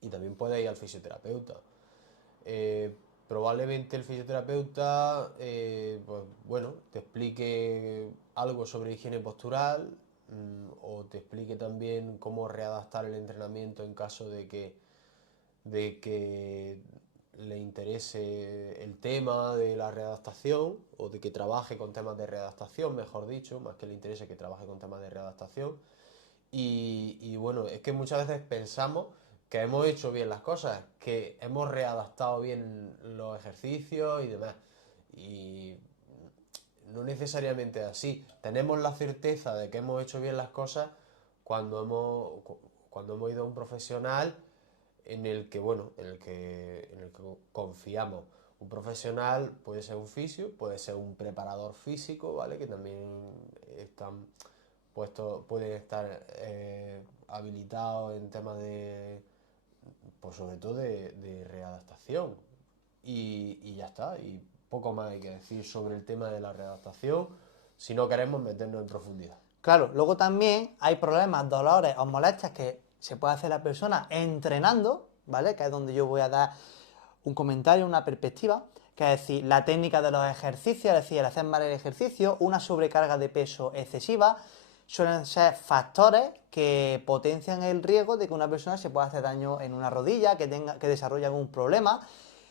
Y también puedes ir al fisioterapeuta. Probablemente el fisioterapeuta, pues bueno, te explique algo sobre higiene postural, o te explique también cómo readaptar el entrenamiento en caso de que le interese el tema de la readaptación o de que trabaje con temas de readaptación, mejor dicho, más que le interese que trabaje con temas de readaptación. Y bueno, es que muchas veces pensamos que hemos hecho bien las cosas, que hemos readaptado bien los ejercicios y demás. Y no necesariamente es así. Tenemos la certeza de que hemos hecho bien las cosas cuando hemos ido a un profesional en el que, bueno, en el que confiamos. Un profesional puede ser un fisio, puede ser un preparador físico, ¿vale? Que también están pueden estar habilitados en temas pues sobre todo de readaptación. Y ya está, y poco más hay que decir sobre el tema de la readaptación si no queremos meternos en profundidad. Claro, luego también hay problemas, dolores o molestias que se puede hacer la persona entrenando, ¿vale? Que es donde yo voy a dar un comentario, una perspectiva, que es decir, la técnica de los ejercicios, es decir, el hacer mal el ejercicio, una sobrecarga de peso excesiva, suelen ser factores que potencian el riesgo de que una persona se pueda hacer daño en una rodilla, que desarrolle algún problema.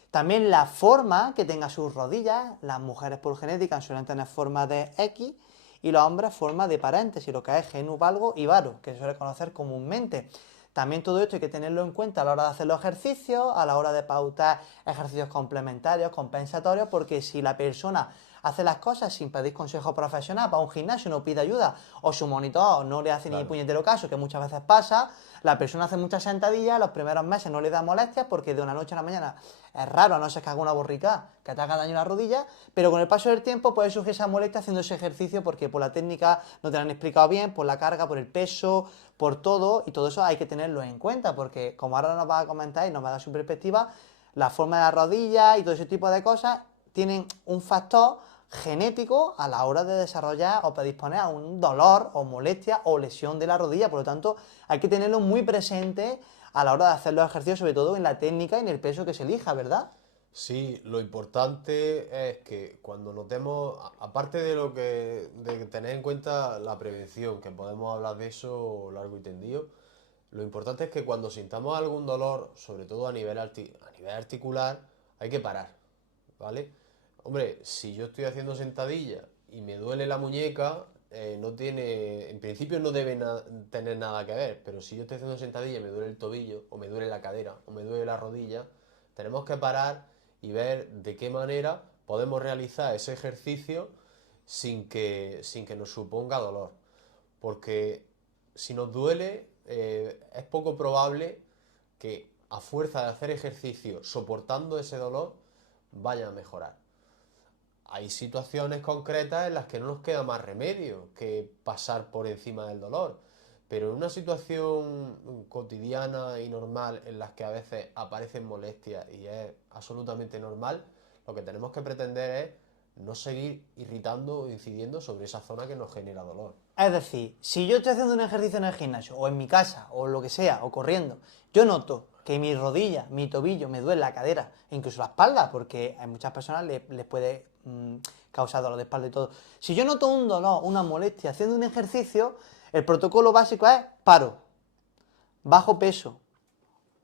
También la forma que tenga sus rodillas, las mujeres por genética suelen tener forma de X y los hombres forma de paréntesis, lo que es genu, valgo y varo, que se suele conocer comúnmente. También todo esto hay que tenerlo en cuenta a la hora de hacer los ejercicios, a la hora de pautar ejercicios complementarios, compensatorios, porque si la persona hace las cosas sin pedir consejo profesional, va a un gimnasio, no pide ayuda, o su monitor no le hace ni puñetero caso, que muchas veces pasa, la persona hace muchas sentadillas, los primeros meses no le da molestias porque de una noche a la mañana es raro, a no ser que haga una borrica que te haga daño en la rodilla, pero con el paso del tiempo puede surgir esa molestia haciendo ese ejercicio porque por la técnica no te lo han explicado bien, por la carga, por el peso, por todo, y todo eso hay que tenerlo en cuenta porque como ahora nos va a comentar y nos va a dar su perspectiva, la forma de la rodilla y todo ese tipo de cosas tienen un factor genético a la hora de desarrollar o predisponer a un dolor o molestia o lesión de la rodilla. Por lo tanto, hay que tenerlo muy presente a la hora de hacer los ejercicios, sobre todo en la técnica y en el peso que se elija, ¿verdad? Sí, lo importante es que cuando notemos, aparte de tener en cuenta la prevención, que podemos hablar de eso largo y tendido, lo importante es que cuando sintamos algún dolor, sobre todo a nivel articular, hay que parar, ¿vale? Hombre, si yo estoy haciendo sentadilla y me duele la muñeca, en principio no debe tener nada que ver, pero si yo estoy haciendo sentadilla y me duele el tobillo, o me duele la cadera, o me duele la rodilla, tenemos que parar y ver de qué manera podemos realizar ese ejercicio sin que nos suponga dolor. Porque si nos duele, es poco probable que a fuerza de hacer ejercicio soportando ese dolor vaya a mejorar. Hay situaciones concretas en las que no nos queda más remedio que pasar por encima del dolor, pero en una situación cotidiana y normal en las que a veces aparecen molestias y es absolutamente normal, lo que tenemos que pretender es no seguir irritando o incidiendo sobre esa zona que nos genera dolor. Es decir, si yo estoy haciendo un ejercicio en el gimnasio, o en mi casa, o lo que sea, o corriendo, yo noto que mi rodilla, mi tobillo, me duele la cadera, e incluso la espalda, porque a muchas personas les puede causar dolor de espalda y todo. Si yo noto un dolor, una molestia haciendo un ejercicio, el protocolo básico es paro, bajo peso,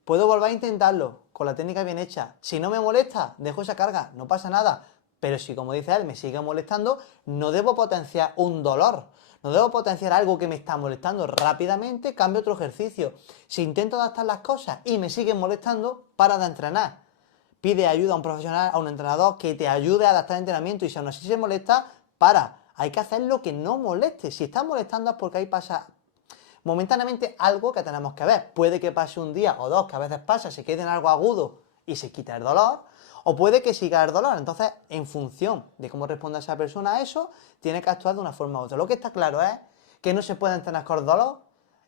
puedo volver a intentarlo con la técnica bien hecha. Si no me molesta, dejo esa carga, no pasa nada. Pero si, como dice él, me sigue molestando, no debo potenciar un dolor. No debo potenciar algo que me está molestando. Rápidamente cambio otro ejercicio. Si intento adaptar las cosas y me siguen molestando, para de entrenar. Pide ayuda a un profesional, a un entrenador que te ayude a adaptar el entrenamiento, y si aún así se molesta, para. Hay que hacer lo que no moleste. Si está molestando es porque ahí pasa momentáneamente algo que tenemos que ver. Puede que pase un día o dos, que a veces pasa, se quede en algo agudo y se quita el dolor, o puede que siga el dolor. Entonces, en función de cómo responda esa persona a eso, tiene que actuar de una forma u otra. Lo que está claro es que no se puede entrenar con dolor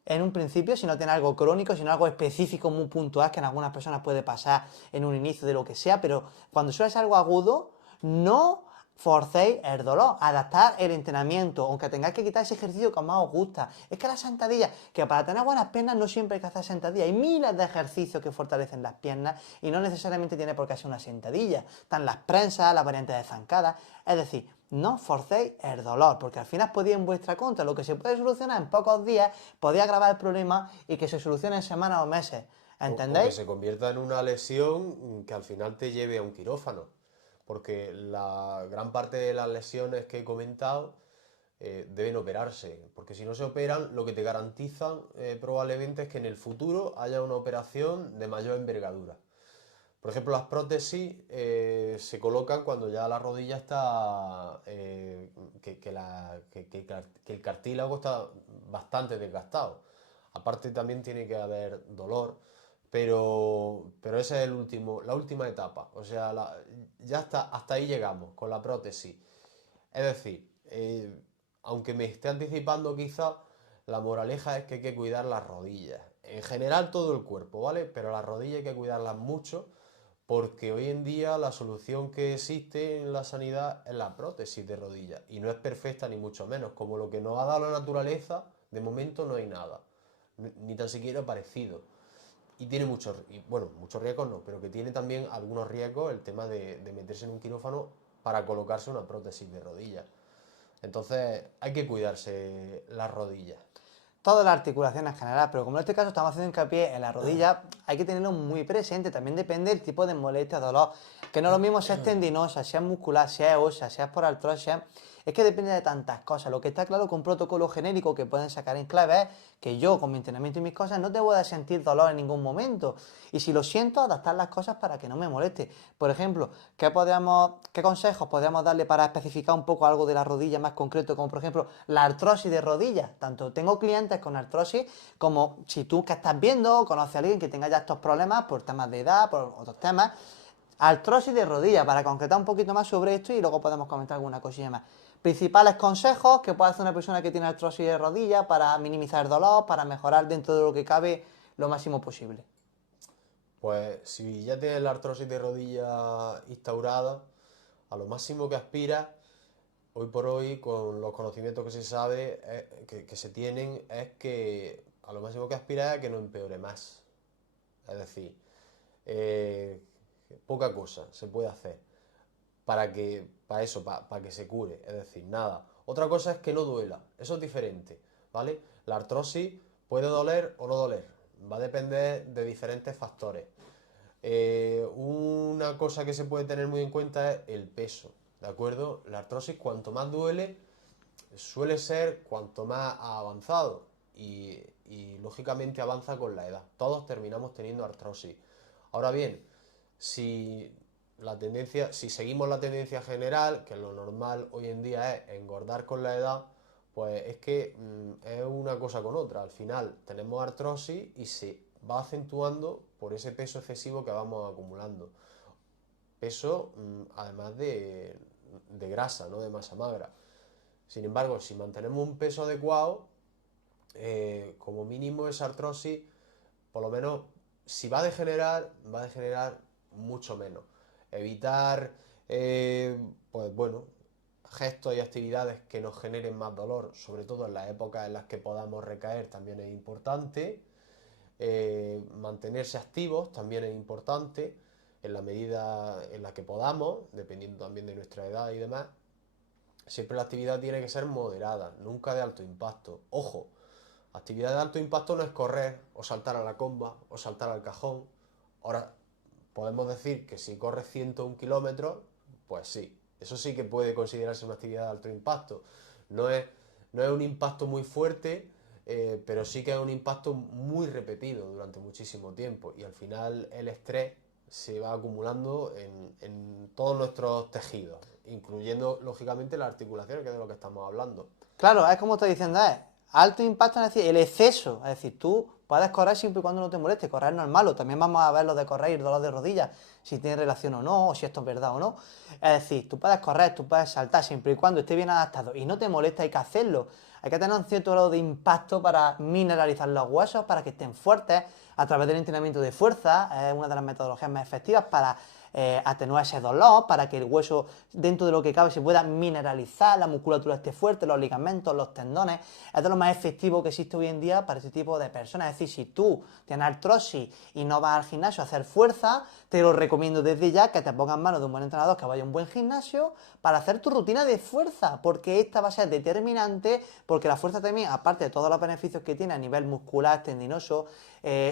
en un principio si no tiene algo crónico, si no algo específico muy puntual, que en algunas personas puede pasar en un inicio de lo que sea, pero cuando suele ser algo agudo, no forcéis el dolor, adaptar el entrenamiento, aunque tengáis que quitar ese ejercicio que más os gusta. Es que las sentadillas, que para tener buenas piernas no siempre hay que hacer sentadillas, hay miles de ejercicios que fortalecen las piernas y no necesariamente tiene por qué ser una sentadilla. Están las prensas, las variantes de zancada, es decir, no forcéis el dolor, porque al final podéis en vuestra contra. Lo que se puede solucionar en pocos días, podéis agravar el problema y que se solucione en semanas o meses. O que ¿Entendéis? se convierta en una lesión que al final te lleve a un quirófano. Porque la gran parte de las lesiones que he comentado deben operarse. Porque si no se operan, lo que te garantizan probablemente es que en el futuro haya una operación de mayor envergadura. Por ejemplo, las prótesis se colocan cuando ya la rodilla está, que el cartílago está bastante desgastado. Aparte también tiene que haber dolor, pero esa es la última etapa. O sea, ya hasta ahí llegamos con la prótesis. Es decir, aunque me esté anticipando quizá, la moraleja es que hay que cuidar las rodillas. En general todo el cuerpo, ¿vale? Pero las rodillas hay que cuidarlas mucho porque hoy en día la solución que existe en la sanidad es la prótesis de rodilla y no es perfecta ni mucho menos. Como lo que nos ha dado la naturaleza, de momento no hay nada, ni tan siquiera parecido. Y tiene muchos, bueno, muchos riesgos no, pero que tiene también algunos riesgos el tema de meterse en un quirófano para colocarse una prótesis de rodilla. Entonces hay que cuidarse las rodillas. Todas las articulaciones en general, pero como en este caso estamos haciendo hincapié en la rodilla, hay que tenerlo muy presente. También depende del tipo de molestia, dolor, que no es lo mismo si es tendinosa, si es muscular, si es ósea, si es por artrosis. Es que depende de tantas cosas. Lo que está claro con un protocolo genérico que pueden sacar en clave es que yo, con mi entrenamiento y mis cosas, no te voy a sentir dolor en ningún momento. Y si lo siento, adaptar las cosas para que no me moleste. Por ejemplo, ¿qué consejos podríamos darle para especificar un poco algo de la rodilla más concreto? Como por ejemplo, la artrosis de rodillas. Tanto tengo clientes con artrosis como si tú que estás viendo o conoces a alguien que tenga ya estos problemas por temas de edad, por otros temas. Artrosis de rodilla, para concretar un poquito más sobre esto y luego podemos comentar alguna cosilla más. Principales consejos que puede hacer una persona que tiene artrosis de rodilla para minimizar el dolor, para mejorar dentro de lo que cabe lo máximo posible. Pues si ya tienes la artrosis de rodilla instaurada, a lo máximo que aspiras, hoy por hoy, con los conocimientos que se sabe, que se tienen, es que a lo máximo que aspiras es a que no empeore más. Es decir, eh, poca cosa se puede hacer para que se cure, es decir, nada. Otra cosa es que no duela, eso es diferente, ¿vale? La artrosis puede doler o no doler, va a depender de diferentes factores. Una cosa que se puede tener muy en cuenta es el peso, ¿de acuerdo? La artrosis cuanto más duele suele ser cuanto más ha avanzado y lógicamente avanza con la edad. Todos terminamos teniendo artrosis. Ahora bien, si si seguimos la tendencia general, que lo normal hoy en día es engordar con la edad, pues es que es una cosa con otra. Al final tenemos artrosis y se va acentuando por ese peso excesivo que vamos acumulando. Peso además de grasa, no de masa magra. Sin embargo, si mantenemos un peso adecuado, como mínimo esa artrosis, por lo menos, si va a degenerar mucho menos. Evitar, pues bueno, gestos y actividades que nos generen más dolor, sobre todo en las épocas en las que podamos recaer, también es importante. Mantenerse activos también es importante, en la medida en la que podamos, dependiendo también de nuestra edad y demás. Siempre la actividad tiene que ser moderada, nunca de alto impacto. Ojo, Actividad de alto impacto no es correr o saltar a la comba o saltar al cajón. Ahora, podemos decir que si corres 101 kilómetros, pues sí, eso sí que puede considerarse una actividad de alto impacto. No es, no es un impacto muy fuerte, pero sí que es un impacto muy repetido durante muchísimo tiempo y al final el estrés se va acumulando en todos nuestros tejidos, incluyendo lógicamente las articulaciones, que es de lo que estamos hablando. Claro, es como estoy diciendo, es alto impacto, es decir, el exceso. Es decir, tú puedes correr siempre y cuando no te moleste, correr no es malo. También vamos a ver lo de correr y dolor de rodillas, si tiene relación o no, o si esto es verdad o no. Es decir, tú puedes correr, tú puedes saltar siempre y cuando esté bien adaptado y no te molesta, hay que hacerlo. Hay que tener un cierto grado de impacto para mineralizar los huesos, para que estén fuertes, a través del entrenamiento de fuerza, es una de las metodologías más efectivas para atenuar ese dolor, para que el hueso, dentro de lo que cabe, se pueda mineralizar, la musculatura esté fuerte, los ligamentos, los tendones. Es de lo más efectivo que existe hoy en día para este tipo de personas. Es decir, si tú tienes artrosis y no vas al gimnasio a hacer fuerza, te lo recomiendo desde ya que te pongas en manos de un buen entrenador, que vaya a un buen gimnasio para hacer tu rutina de fuerza, porque esta va a ser determinante, porque la fuerza también, aparte de todos los beneficios que tiene a nivel muscular, tendinoso,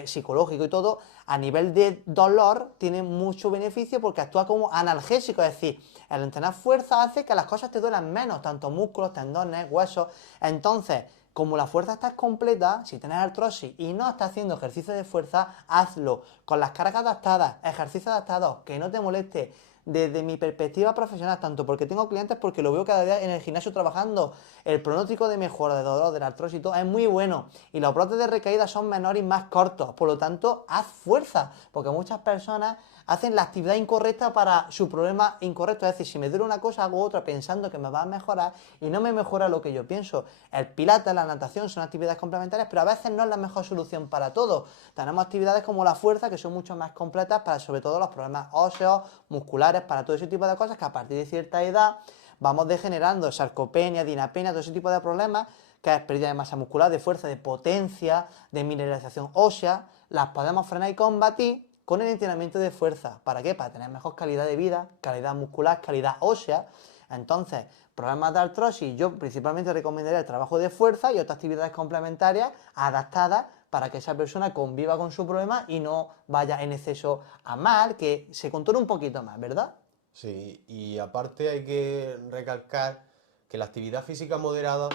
psicológico y todo, a nivel de dolor tiene mucho beneficio porque actúa como analgésico, es decir, el entrenar fuerza hace que las cosas te duelan menos, tanto músculos, tendones, huesos. Entonces, como la fuerza está completa, si tienes artrosis y no estás haciendo ejercicio de fuerza, hazlo con las cargas adaptadas, ejercicios adaptados, que no te moleste. Desde mi perspectiva profesional, tanto porque tengo clientes, porque lo veo cada día en el gimnasio trabajando, el pronóstico de mejora de dolor, del artrosis y todo es muy bueno. Y los brotes de recaída son menores y más cortos. Por lo tanto, haz fuerza, porque muchas personas hacen la actividad incorrecta para su problema incorrecto. Es decir, si me duele una cosa, hago otra pensando que me va a mejorar y no me mejora lo que yo pienso. El pilates, la natación son actividades complementarias, pero a veces no es la mejor solución para todo. Tenemos actividades como la fuerza, que son mucho más completas para sobre todo los problemas óseos, musculares, para todo ese tipo de cosas que a partir de cierta edad vamos degenerando, sarcopenia, dinapenia, todo ese tipo de problemas, que es pérdida de masa muscular, de fuerza, de potencia, de mineralización ósea, las podemos frenar y combatir con el entrenamiento de fuerza. ¿Para qué? Para tener mejor calidad de vida, calidad muscular, calidad ósea. Entonces, problemas de artrosis, yo principalmente recomendaría el trabajo de fuerza y otras actividades complementarias adaptadas para que esa persona conviva con su problema y no vaya en exceso a mal, que se controle un poquito más, ¿verdad? Sí, y aparte hay que recalcar que la actividad física moderada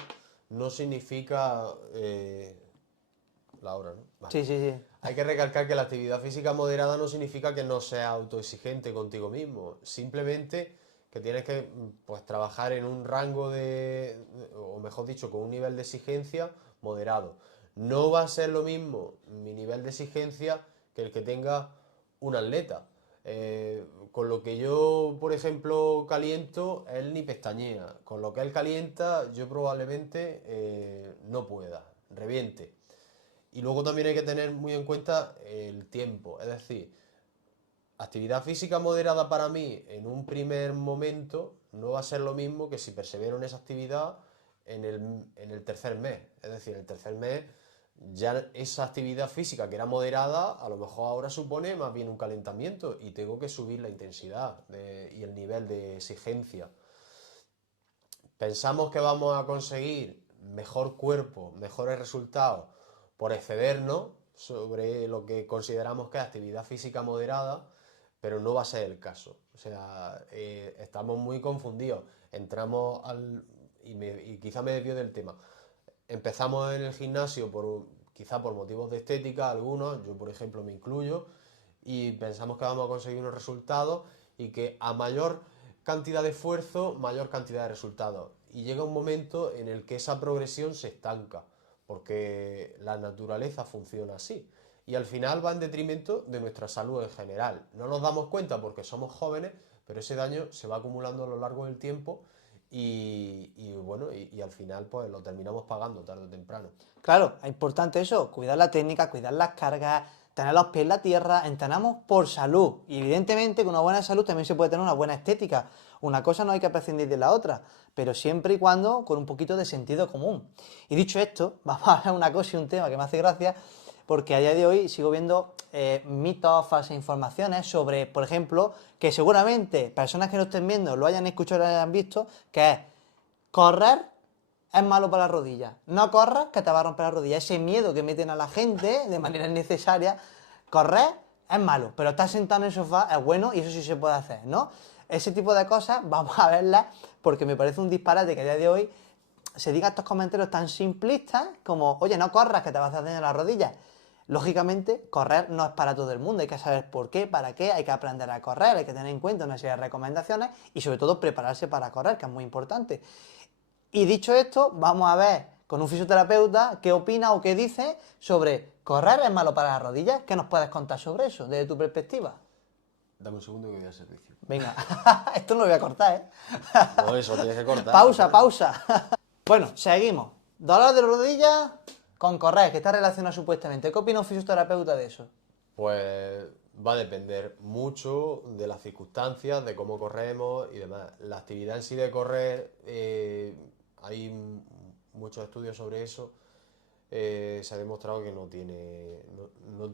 no significa la hora, ¿no? Vale. Sí, sí, sí. Hay que recalcar que la actividad física moderada no significa que no seas autoexigente contigo mismo, simplemente que tienes que pues, trabajar en un rango o mejor dicho, con un nivel de exigencia moderado. No va a ser lo mismo mi nivel de exigencia que el que tenga un atleta. Con lo que yo, por ejemplo, caliento, él ni pestañea. Con lo que él calienta, yo probablemente no pueda, reviente. Y luego también hay que tener muy en cuenta el tiempo. Es decir, actividad física moderada para mí en un primer momento no va a ser lo mismo que si persevero en esa actividad en el tercer mes. Es decir, en el tercer mes ya esa actividad física que era moderada, a lo mejor ahora supone más bien un calentamiento y tengo que subir la intensidad y el nivel de exigencia. Pensamos que vamos a conseguir mejor cuerpo, mejores resultados por excedernos sobre lo que consideramos que es actividad física moderada, pero no va a ser el caso. O sea, estamos muy confundidos. Entramos y quizá me desvío del tema. Empezamos en el gimnasio quizá por motivos de estética, algunos, yo por ejemplo me incluyo, y pensamos que vamos a conseguir unos resultados y que a mayor cantidad de esfuerzo, mayor cantidad de resultados. Y llega un momento en el que esa progresión se estanca, porque la naturaleza funciona así. Y al final va en detrimento de nuestra salud en general. No nos damos cuenta porque somos jóvenes, pero ese daño se va acumulando a lo largo del tiempo y al final pues lo terminamos pagando tarde o temprano. Claro, es importante eso, cuidar la técnica, cuidar las cargas, tener los pies en la tierra, entrenamos por salud. Y evidentemente con una buena salud también se puede tener una buena estética. Una cosa no hay que prescindir de la otra, pero siempre y cuando con un poquito de sentido común. Y dicho esto, vamos a hablar de una cosa y un tema que me hace gracia, porque a día de hoy sigo viendo mitos, falsas informaciones sobre, por ejemplo, que seguramente personas que no estén viendo lo hayan escuchado o lo hayan visto, que es correr es malo para las rodillas. No corras que te va a romper la rodilla. Ese miedo que meten a la gente de manera innecesaria, correr es malo, pero estar sentado en el sofá es bueno y eso sí se puede hacer, ¿no? Ese tipo de cosas vamos a verlas porque me parece un disparate que a día de hoy se digan estos comentarios tan simplistas como, oye, no corras que te vas a hacer daño en las rodillas. Lógicamente, correr no es para todo el mundo, hay que saber por qué, para qué, hay que aprender a correr, hay que tener en cuenta una serie de recomendaciones y sobre todo prepararse para correr, que es muy importante. Y dicho esto, vamos a ver con un fisioterapeuta qué opina o qué dice sobre correr es malo para las rodillas. ¿Qué nos puedes contar sobre eso, desde tu perspectiva? Dame un segundo que voy al servicio. Venga, esto no lo voy a cortar, ¿eh? No, eso tienes que cortar. Pausa, pausa. Bueno, seguimos. Dolor de rodillas con correr, que está relacionado supuestamente. ¿Qué opina un fisioterapeuta de eso? Pues va a depender mucho de las circunstancias, de cómo corremos y demás. La actividad en sí de correr, hay muchos estudios sobre eso. Se ha demostrado que no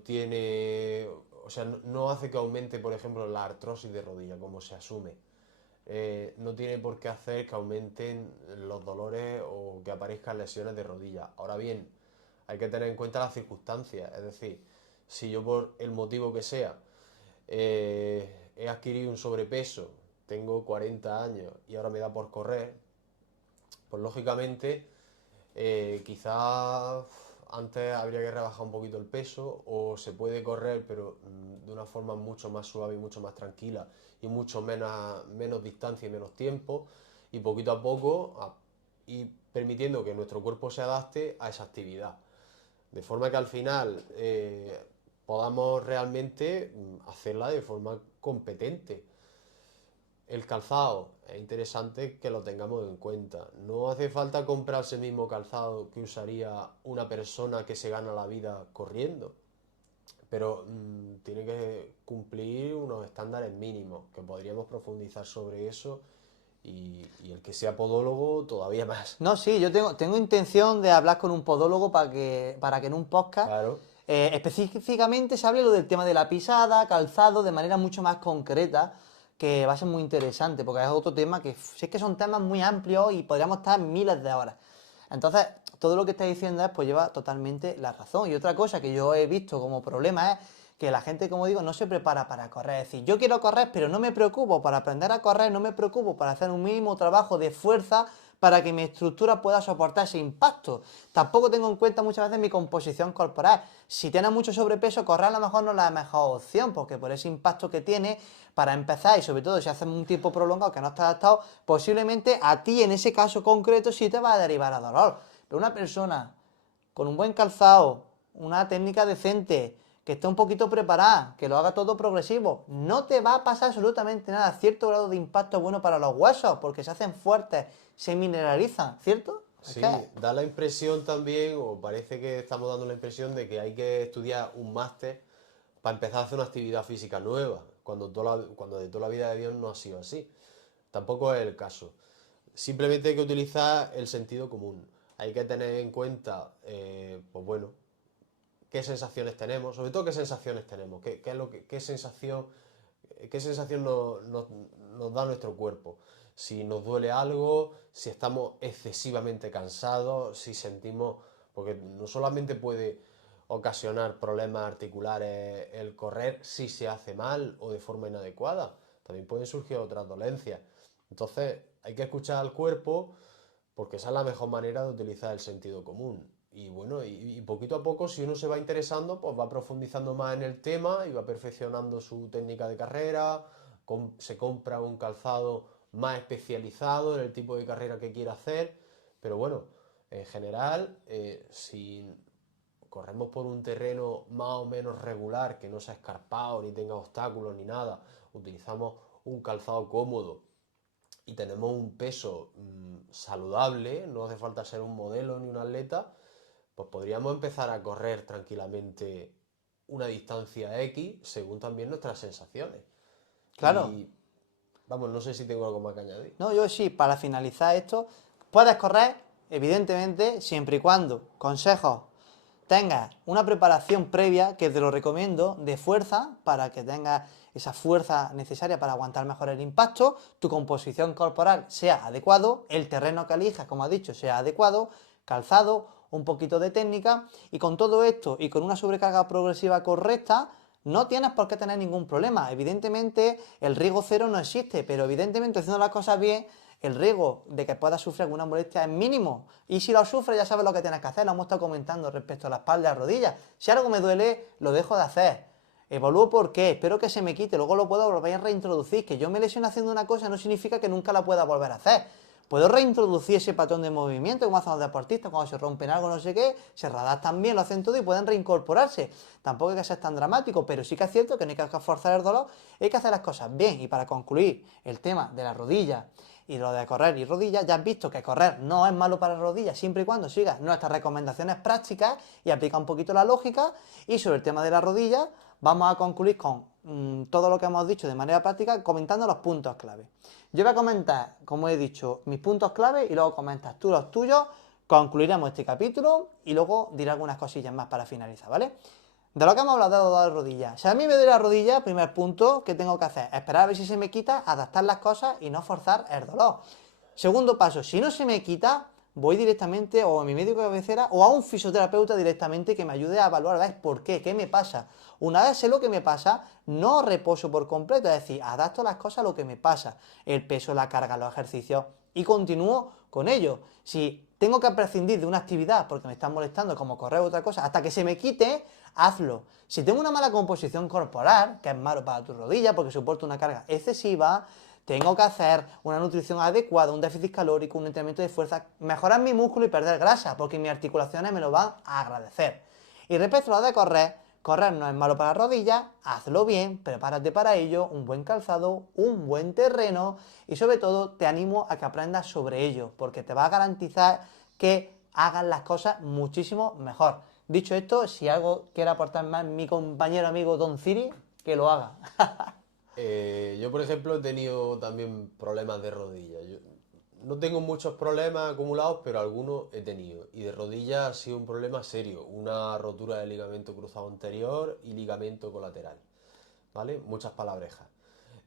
tiene, o sea, no hace que aumente, por ejemplo, la artrosis de rodilla, como se asume. No tiene por qué hacer que aumenten los dolores o que aparezcan lesiones de rodilla. Ahora bien, hay que tener en cuenta las circunstancias, es decir, si yo por el motivo que sea he adquirido un sobrepeso, tengo 40 años y ahora me da por correr, pues lógicamente quizás antes habría que rebajar un poquito el peso o se puede correr pero de una forma mucho más suave y mucho más tranquila y mucho menos distancia y menos tiempo y poquito a poco y permitiendo que nuestro cuerpo se adapte a esa actividad. De forma que al final podamos realmente hacerla de forma competente. El calzado, es interesante que lo tengamos en cuenta. No hace falta comprarse el mismo calzado que usaría una persona que se gana la vida corriendo, pero tiene que cumplir unos estándares mínimos, que podríamos profundizar sobre eso y el que sea podólogo todavía más. No, sí, yo tengo intención de hablar con un podólogo para que en un podcast Claro. específicamente se hable lo del tema de la pisada, calzado, de manera mucho más concreta, que va a ser muy interesante, porque es otro tema que, si es que son temas muy amplios y podríamos estar miles de horas. Entonces, todo lo que está diciendo es, pues lleva totalmente la razón. Y otra cosa que yo he visto como problema es que la gente, como digo, no se prepara para correr. Es decir, yo quiero correr, pero no me preocupo para aprender a correr, no me preocupo para hacer un mínimo trabajo de fuerza para que mi estructura pueda soportar ese impacto. Tampoco tengo en cuenta muchas veces mi composición corporal. Si tienes mucho sobrepeso, correr a lo mejor no es la mejor opción, porque por ese impacto que tiene, para empezar, y sobre todo si haces un tiempo prolongado que no estás adaptado, posiblemente a ti en ese caso concreto sí te va a derivar a dolor. Pero una persona con un buen calzado, una técnica decente, que esté un poquito preparada, que lo haga todo progresivo, no te va a pasar absolutamente nada. Cierto grado de impacto es bueno para los huesos, porque se hacen fuertes, se mineralizan, ¿cierto? Sí, da la impresión también, o parece que estamos dando la impresión de que hay que estudiar un máster para empezar a hacer una actividad física nueva, cuando de toda la vida de Dios no ha sido así. Tampoco es el caso. Simplemente hay que utilizar el sentido común. Hay que tener en cuenta, pues bueno, qué sensaciones tenemos, sobre todo qué sensaciones tenemos, qué sensación nos da nuestro cuerpo. Si nos duele algo, si estamos excesivamente cansados, si sentimos, porque no solamente puede ocasionar problemas articulares el correr si se hace mal o de forma inadecuada, también pueden surgir otras dolencias. Entonces hay que escuchar al cuerpo porque esa es la mejor manera de utilizar el sentido común. Y bueno, y poquito a poco, si uno se va interesando, pues va profundizando más en el tema y va perfeccionando su técnica de carrera, se compra un calzado más especializado en el tipo de carrera que quiera hacer, pero bueno, en general, si corremos por un terreno más o menos regular, que no sea escarpado, ni tenga obstáculos, ni nada, utilizamos un calzado cómodo y tenemos un peso saludable, no hace falta ser un modelo ni un atleta, pues podríamos empezar a correr tranquilamente una distancia X según también nuestras sensaciones. Claro. Y vamos, no sé si tengo algo más que añadir. No, yo sí, para finalizar esto, puedes correr, evidentemente, siempre y cuando consejos tengas una preparación previa, que te lo recomiendo, de fuerza, para que tengas esa fuerza necesaria para aguantar mejor el impacto, tu composición corporal sea adecuado, el terreno que elijas, como has dicho, sea adecuado, calzado, un poquito de técnica, y con todo esto y con una sobrecarga progresiva correcta, no tienes por qué tener ningún problema. Evidentemente, el riesgo cero no existe, pero evidentemente haciendo las cosas bien, el riesgo de que puedas sufrir alguna molestia es mínimo. Y si lo sufres, ya sabes lo que tienes que hacer. Lo hemos estado comentando respecto a la espalda y las rodillas. Si algo me duele, lo dejo de hacer. Evalúo por qué, espero que se me quite, luego lo puedo volver a reintroducir. Que yo me lesione haciendo una cosa no significa que nunca la pueda volver a hacer. Puedo reintroducir ese patrón de movimiento como hacen los deportistas cuando se rompen algo, no sé qué, se readaptan bien, lo hacen todo y pueden reincorporarse. Tampoco hay que ser tan dramático, pero sí que es cierto que no hay que forzar el dolor, hay que hacer las cosas bien. Y para concluir el tema de las rodillas y lo de correr y rodillas, ya has visto que correr no es malo para las rodillas, siempre y cuando sigas nuestras recomendaciones prácticas y aplica un poquito la lógica. Y sobre el tema de las rodillas, vamos a concluir con todo lo que hemos dicho de manera práctica, comentando los puntos clave. Yo voy a comentar, como he dicho, mis puntos clave y luego comentas tú los tuyos, concluiremos este capítulo y luego diré algunas cosillas más para finalizar, ¿vale? De lo que hemos hablado de las rodillas. Si a mí me duele la rodilla, primer punto, ¿qué tengo que hacer? Esperar a ver si se me quita, adaptar las cosas y no forzar el dolor. Segundo paso, si no se me quita, voy directamente o a mi médico de cabecera o a un fisioterapeuta directamente que me ayude a evaluar, ¿ves? ¿Por qué? ¿Qué me pasa? Una vez sé lo que me pasa, no reposo por completo, es decir, adapto las cosas a lo que me pasa, el peso, la carga, los ejercicios y continúo con ello. Si tengo que prescindir de una actividad porque me están molestando como correr o otra cosa, hasta que se me quite, hazlo. Si tengo una mala composición corporal, que es malo para tu rodilla porque soporta una carga excesiva, tengo que hacer una nutrición adecuada, un déficit calórico, un entrenamiento de fuerza, mejorar mi músculo y perder grasa, porque mis articulaciones me lo van a agradecer. Y respecto a lo de correr, correr no es malo para las rodillas, hazlo bien, prepárate para ello, un buen calzado, un buen terreno y sobre todo te animo a que aprendas sobre ello, porque te va a garantizar que hagas las cosas muchísimo mejor. Dicho esto, si algo quiere aportar más mi compañero amigo Don Ciri, que lo haga. Yo, por ejemplo, he tenido también problemas de rodilla. Yo no tengo muchos problemas acumulados, pero algunos he tenido. Y de rodilla ha sido un problema serio. Una rotura del ligamento cruzado anterior y ligamento colateral. ¿Vale? Muchas palabrejas.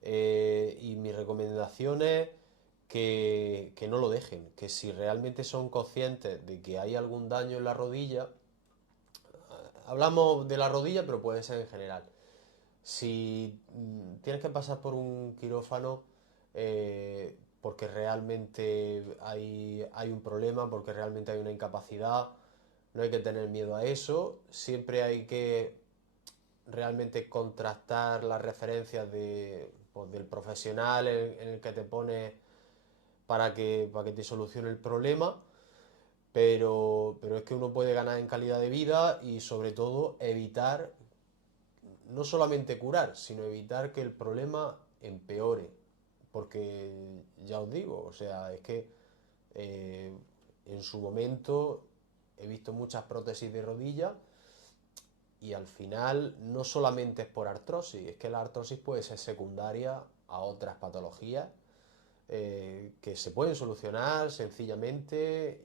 Y mi recomendación es que no lo dejen. Que si realmente son conscientes de que hay algún daño en la rodilla, hablamos de la rodilla, pero puede ser en general. Si tienes que pasar por un quirófano porque realmente hay un problema, porque realmente hay una incapacidad, no hay que tener miedo a eso. Siempre hay que realmente contrastar las referencias del profesional en el que te pones para que te solucione el problema. Pero es que uno puede ganar en calidad de vida y sobre todo evitar no solamente curar, sino evitar que el problema empeore. Porque ya os digo, o sea, es que en su momento he visto muchas prótesis de rodilla y al final no solamente es por artrosis, es que la artrosis puede ser secundaria a otras patologías que se pueden solucionar sencillamente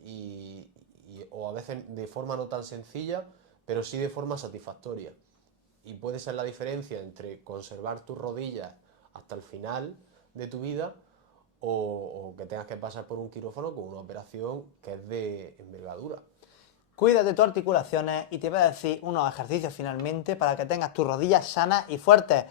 o a veces de forma no tan sencilla, pero sí de forma satisfactoria. Y puede ser la diferencia entre conservar tus rodillas hasta el final de tu vida o que tengas que pasar por un quirófano con una operación que es de envergadura. Cuida de tus articulaciones y te voy a decir unos ejercicios finalmente para que tengas tus rodillas sanas y fuertes.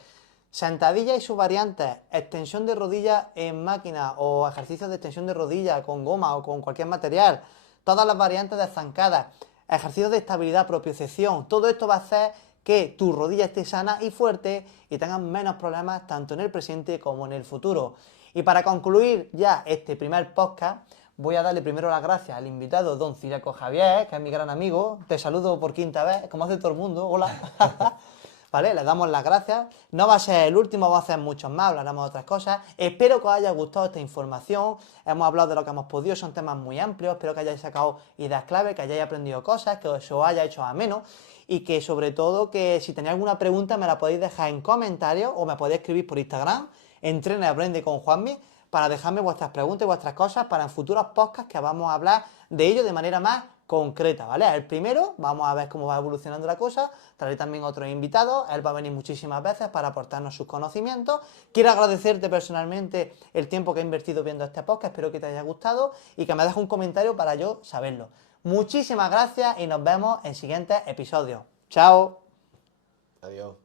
Sentadillas y sus variantes, extensión de rodilla en máquina o ejercicios de extensión de rodilla con goma o con cualquier material, todas las variantes de zancadas, ejercicios de estabilidad, propiocepción, todo esto va a hacer que tu rodilla esté sana y fuerte y tengas menos problemas tanto en el presente como en el futuro. Y para concluir ya este primer podcast, voy a darle primero las gracias al invitado don Ciriaco Javier, que es mi gran amigo. Te saludo por quinta vez, como hace todo el mundo. Hola. ¿Vale? Les damos las gracias. No va a ser el último, vamos a hacer muchos más, hablaremos de otras cosas. Espero que os haya gustado esta información. Hemos hablado de lo que hemos podido, son temas muy amplios. Espero que hayáis sacado ideas clave, que hayáis aprendido cosas, que os haya hecho ameno. Y que sobre todo, que si tenéis alguna pregunta me la podéis dejar en comentarios o me podéis escribir por Instagram, Entrena y Aprende con Juanmi, para dejarme vuestras preguntas y vuestras cosas para en futuros podcasts que vamos a hablar de ello de manera más concreta, ¿vale? El primero, vamos a ver cómo va evolucionando la cosa, traeré también otros invitados, él va a venir muchísimas veces para aportarnos sus conocimientos. Quiero agradecerte personalmente el tiempo que he invertido viendo este podcast, espero que te haya gustado y que me dejes un comentario para yo saberlo. Muchísimas gracias y nos vemos en siguientes episodios. ¡Chao! Adiós.